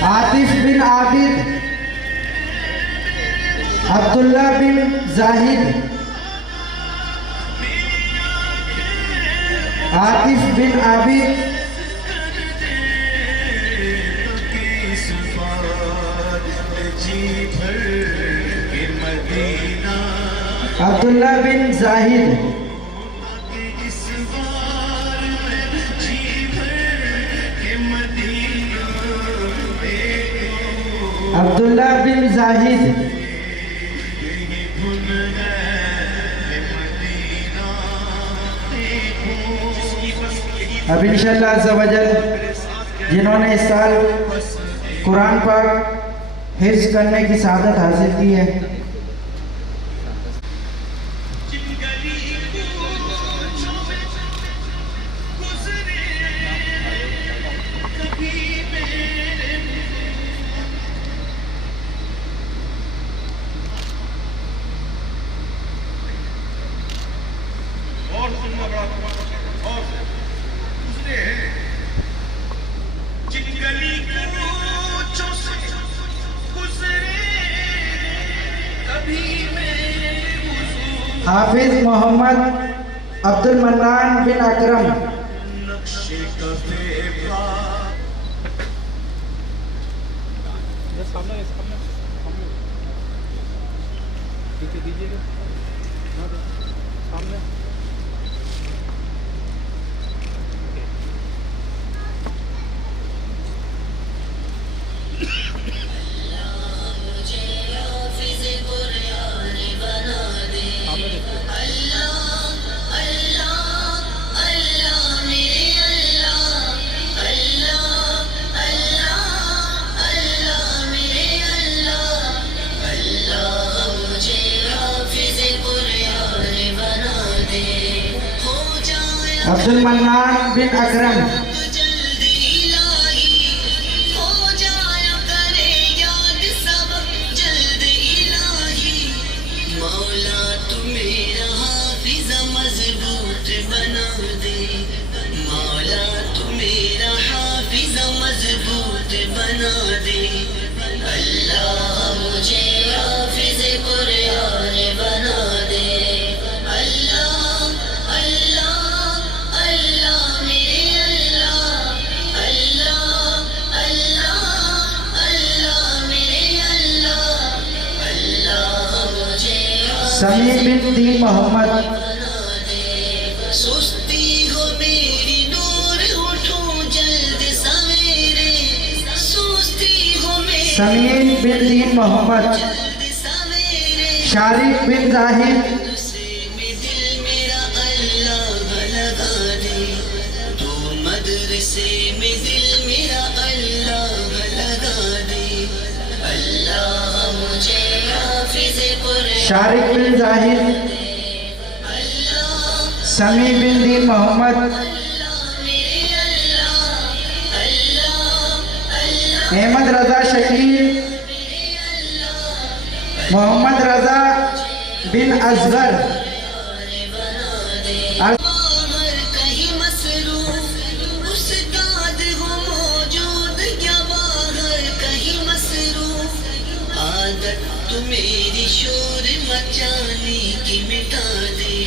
عاطف بن عابد، عبداللہ بن زاہد، عاطف بن عابد، عبداللہ بن زاہد، عبداللہ بن زاہد، اب انشاءاللہ عز و جل جنہوں نے اس سال قرآن پاک حفظ کرنے کی سعادت حاصل کی ہے، حافظ محمد عبد المنان بن اکرم، عبد المنان بن اکرم، سمیر بن دین محمد، سستی ہو میری نور اٹھو جلد سویرے، سستی ہو میری سمیر بن دین محمد، جلد سویرے، شارق بن زاہد، مدرسے میں دل میرا اللہ لگا دے، تو مدرسے میں دل میرا اللہ لگا دے، اللہ مجھے حافظ قرآن، شارق بن زاہد، سمیر بن دین محمد، احمد رضا شکیل، محمد رضا بن اصغر، باہر کہیں مصروف استاد ہو موجود، کیا باہر کہیں مصروف، عادت تو میری شور مچانے کی مٹا دے،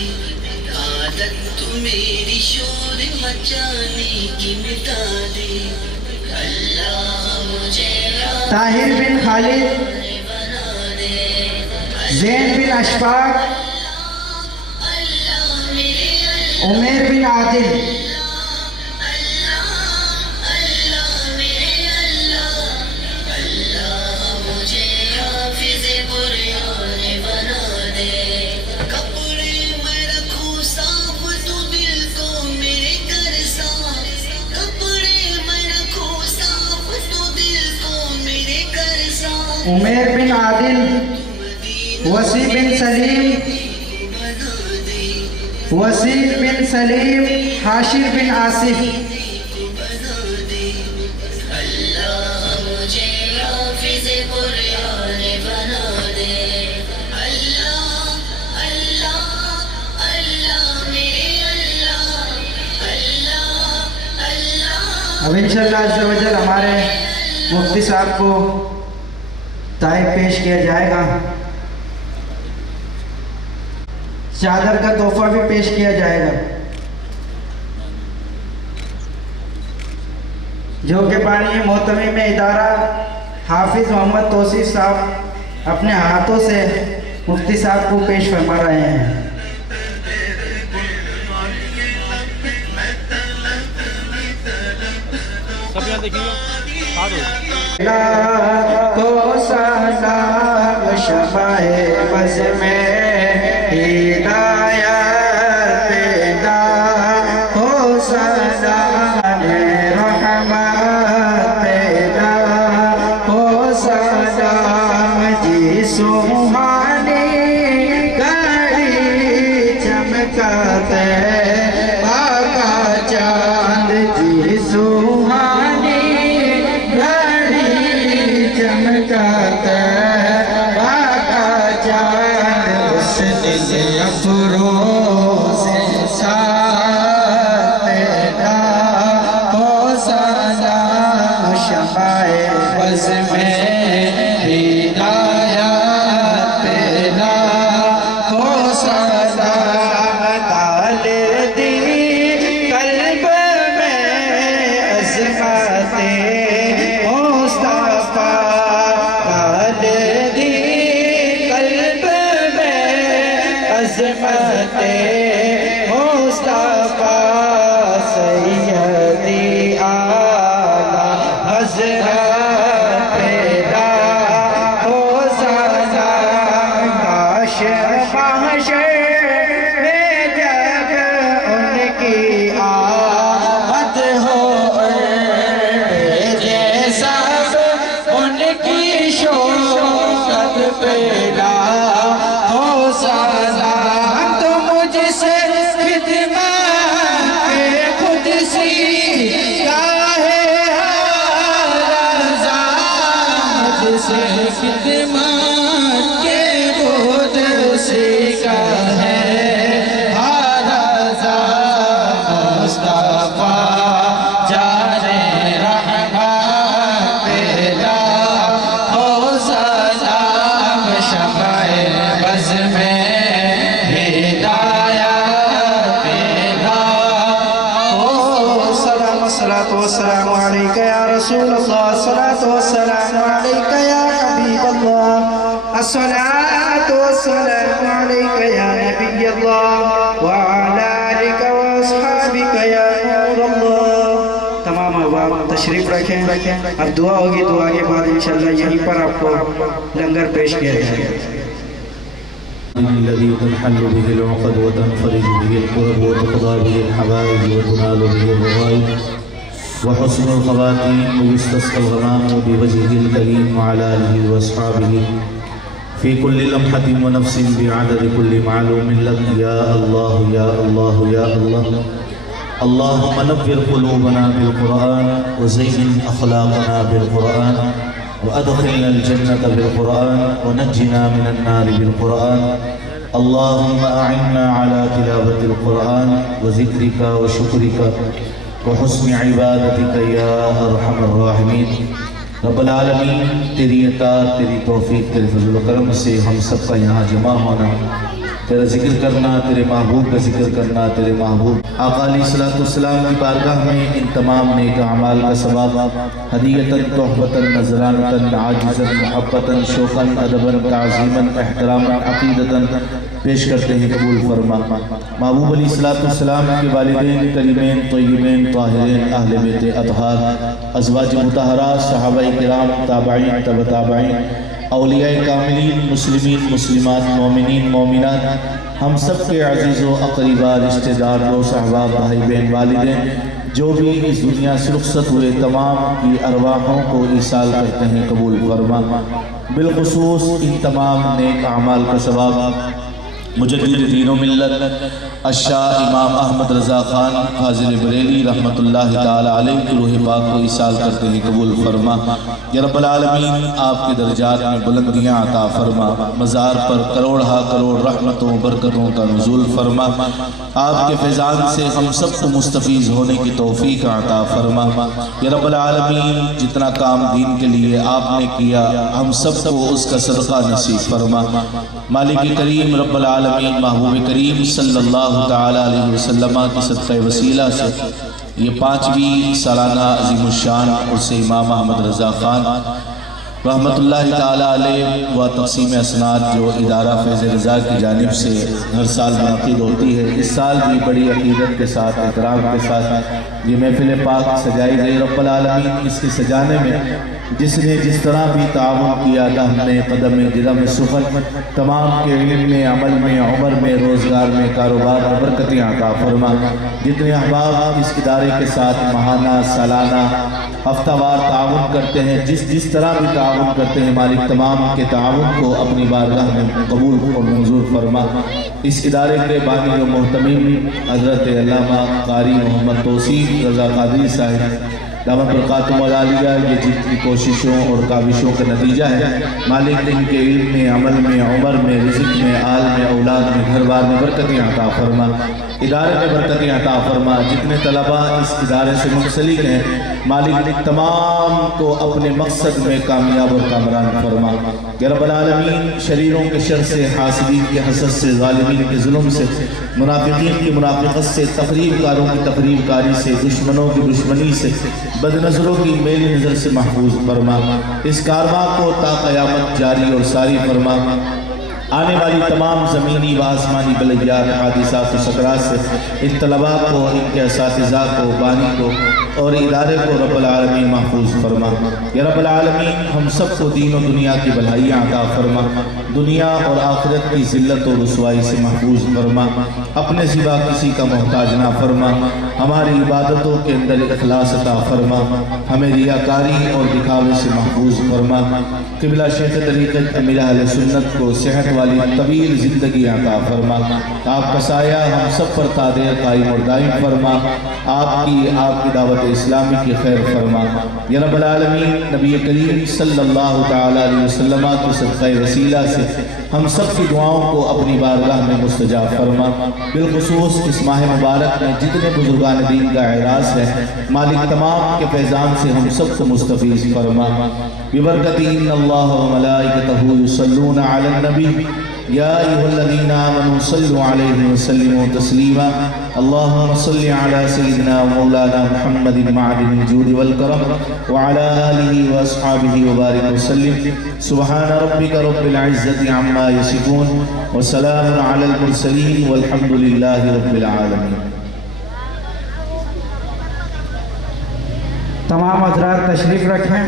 عادت تو میری شور مچانے کی مٹا دے، طاہر بن خالد، زین بن اشفاق، عمیر بن عادل، عمیر بن عادل، وسیع بن سلیم، وسیع بن سلیم، حاشر بن آصف، اب انشاءاللہ عز و جل ہمارے مفتی صاحب کو تحائف پیش کیا جائے گا، چادر کا تحفہ بھی پیش کیا جائے گا، جو کہ بانی محتمم ادارہ حافظ محمد توصیف صاحب اپنے ہاتھوں سے مفتی صاحب کو پیش فرما رہے ہیں۔ کو سلام شمع بز میں ہدایت پیدا ہو، سلام رحمت پیدا ہو، سلام جی سبحانی گھڑی چمکاتے آقا چاند جی سبحانی چمکاتا آقا چاند، اس دل افروز ساتھ پیدا ہو، سلام شمع بز میں ہدایت پیدا ہو، سلام ڈال دی قلب میں عظمتیں مصطفیٰ سیدی اعلیٰ حضرت پیدا ہو، سلام کاش محشر میں جب ان کی آمد ہو، جیسا ان کی شوقت پیدا ہو، سلام خدمات کے بود سیکھا ہے، رضا مصطفیٰ جانے رحمت پیدا ہو، سلام شمع بز میں ہدایت پیدا ہو، سلام الصلاۃ والسلام علیک یا رسول اللہ، الصلاۃ والسلام علیک یا حبیب اللہ، الصلاۃ والسلام علیک یا نبی اللہ، وعلی آلک واصحابک یا نور اللہ۔ تمام احباب تشریف رکھیں، اب دعا ہوگی، دعا کے بعد انشاءاللہ یہیں پر آپ کو لنگر پیش کیا جائے گا۔ الذي تنحل به العقد وتنفرج به الكرب وتقضى به الحوائج وتنال به الرغائب وحسن الخواتيم ويستسقى الغمام بوجهه الكريم وعلى آله وأصحابه في كل لمحة ونفس بعدد كل معلوم لك يا الله يا الله يا الله۔ اللهم نور قلوبنا بالقرآن وزين أخلاقنا بالقرآن وأدخلنا الجنة بالقرآن ونجنا من النار بالقرآن۔ اللهم أعنا على تلاوة القرآن وذكرك وشكرك وحسن عبادتك يا أرحم الراحمين۔ رب العالمین، تیری عطا، تیری توفیق، تیرے فضل و کرم سے ہم سب کا یہاں جمع ہونا تیرا ذکر کرنا، تیرے محبوب کا ذکر کرنا، تیرے محبوب آقا علیہ الصلوۃ والسلام کی بارگاہ میں ان تمام نیک اعمال کا ثواب ہدیۃً تحفۃً نذرانۃً عاجزاً محبتاً شوقاً ادباً تعظیماً احتراماً عقیدتاً پیش کرتے ہیں، قبول فرما۔ محبوب علیہ الصلوۃ والسلام کے والدین کریمین طیبین طاہرین، اہل بیت اطہار، ازواج مطہرات، صحابہ کرام، تابعین، تبع تابعین، اولیاء کاملین، مسلمین مسلمات، مومنین مومنات، ہم سب کے عزیز و اقربا، رشتہ دار، دوست احباب، بھائی بہن، والدین، جو بھی اس دنیا سے رخصت ہوئے تمام کی ارواحوں کو ایصال کرتے ہیں، قبول فرما۔ بالخصوص ان تمام نیک اعمال کا ثواب مجدد دین و ملت الشاہ امام احمد رضا خان فاضل بریلی رحمۃ اللہ تعالی علیہ کی روح پاک کو ایصال کرتے ہیں، قبول فرما۔ یا رب العالمین آپ کے درجات میں بلندیاں عطا فرما، مزار پر کروڑ کروڑ رحمتوں برکتوں کا نزول فرما، آپ کے فیضان سے ہم سب کو مستفیض ہونے کی توفیق عطا فرما۔ یا رب العالمین جتنا کام دین کے لیے آپ نے کیا ہم سب کو اس کا صدقہ نصیب فرما۔ مالک کریم رب العالمین محبوب کریم صلی اللہ تعالی علیہ وسلم کی صدقہ وسیلہ سے یہ 5ویں سالانہ عظیم الشان عرس امام احمد رضا خان رحمت اللہ تعالی علیہ و تقسیم اسناد جو ادارہ فیض رضا کی جانب سے ہر سال منعقد ہوتی ہے، اس سال بھی بڑی عقیدت کے ساتھ، احترام کے ساتھ یہ محفل پاک سجائی گئی۔ رب العالمین اس کے سجانے میں جس نے جس طرح بھی تعاون کیا، دہم میں قدم میں درم سفر، تمام کے علم میں، عمل میں، عمر میں، روزگار میں، کاروبار میں برکتیں عطا فرما۔ جتنے احباب اس ادارے کے ساتھ ماہانہ، سالانہ، ہفتہ وار تعاون کرتے ہیں، جس طرح بھی تعاون کرتے ہیں، مالک تمام کے تعاون کو اپنی بارگاہ میں قبول اور منظور فرما۔ اس ادارے کے بانی و محتمیم حضرت علامہ قاری محمد توصیف رضا قادری صاحب دامت برکاتہم العالیہ، یہ جتنی کوششوں اور کاوشوں کا نتیجہ ہے، مالک ان کے علم میں، عمل میں، عمر میں، رزق میں، آل میں، اولاد میں، گھر بار میں برکتیں عطا فرما، ادارے میں برکتیں عطا فرما۔ جتنے طلباء اس ادارے سے منسلک ہیں، مالک تمام کو اپنے مقصد میں کامیاب اور کامران فرما۔ یا رب العالمین شریروں کے شر سے، حاسدین کے حسد سے، ظالمین کے ظلم سے، منافقین کی منافقت سے، تقریب کاروں کی تقریب کاری سے، دشمنوں کی دشمنی سے، بد نظروں کی میلی نظر سے محفوظ فرما۔ اس کارواں کو تا قیامت جاری اور ساری فرما۔ آنے والی تمام زمینی و آسمانی بلیات، حادثات و سکرات سے ان طلباء کو، ان کے اساتذہ کو، بانی کو اور ادارے کو رب العالمین محفوظ فرما۔ یا رب العالمین ہم سب کو دین و دنیا کی بھلائیاں عطا فرما، دنیا اور آخرت کی ذلت و رسوائی سے محفوظ فرما، اپنے سوا کسی کا محتاج نہ فرما، ہماری عبادتوں کے اندر اخلاص عطا فرما، ہمیں ریاکاری اور دکھاوے سے محفوظ فرما۔ قبلہ شیخ طریقت امیر اہل سنت کو صحت والی طویل زندگی عطا فرما، آپ کا سایہ ہم سب پر تادیر قائم اور دائم فرما، آپ کی دعوت اسلامی کی خیر فرما۔ یا رب العالمین نبی کریم صلی اللہ تعالی علیہ وسلم کی صدقہ وسیلہ سے ہم سب کی دعاؤں کو اپنی بارگاہ میں مستجاب فرما۔ بالخصوص اس ماہ مبارک میں جتنے بزرگان دین کا اعراض ہے، مالک تمام کے فیضان سے ہم سب کو مستفیض فرما۔ ببرکت ان اللہ و ملائکتہ یصلون علی النبی یا ایھا الذین آمنوا صلوا علیہ وسلموا تسلیما۔ اللہم صل علی سیدنا و مولانا محمد معدن الجود والکرم وعلی آلہ واصحابہ وبارک وسلم۔ سبحان ربک رب العزت عما یصفون وسلام علی المرسلین والحمد للہ رب العالمین۔ تمام حضرات تشریف رکھیں،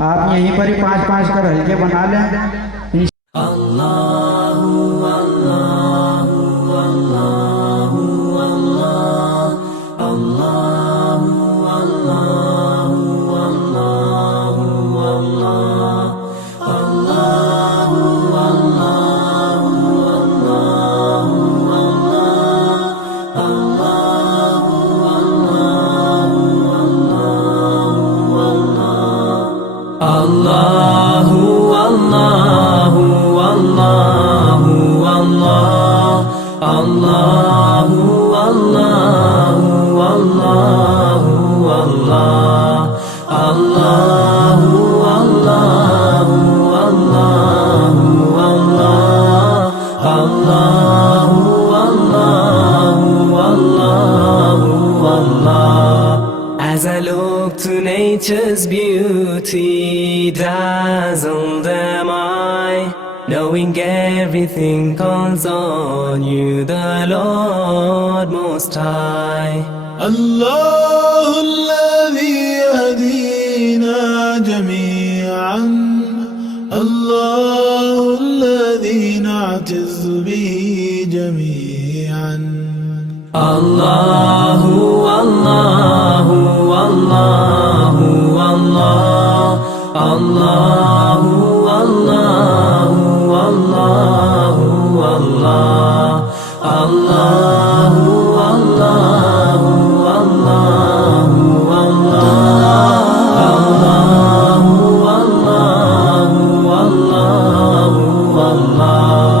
آپ یہیں پر ہی 5-5 کر ہلکے بنا لیں۔ look to nature's beauty, dazzled am I, knowing everything calls on you, the Lord Most High. الله الذي يهدينا جميعا، الله الذي نعتز به جميعا. Allahu, Allahu, Allahu, Allah, Allahu, Allahu, Allahu, Allah, Allahu, Allahu, Allahu, Allahu, Allahu, Allah.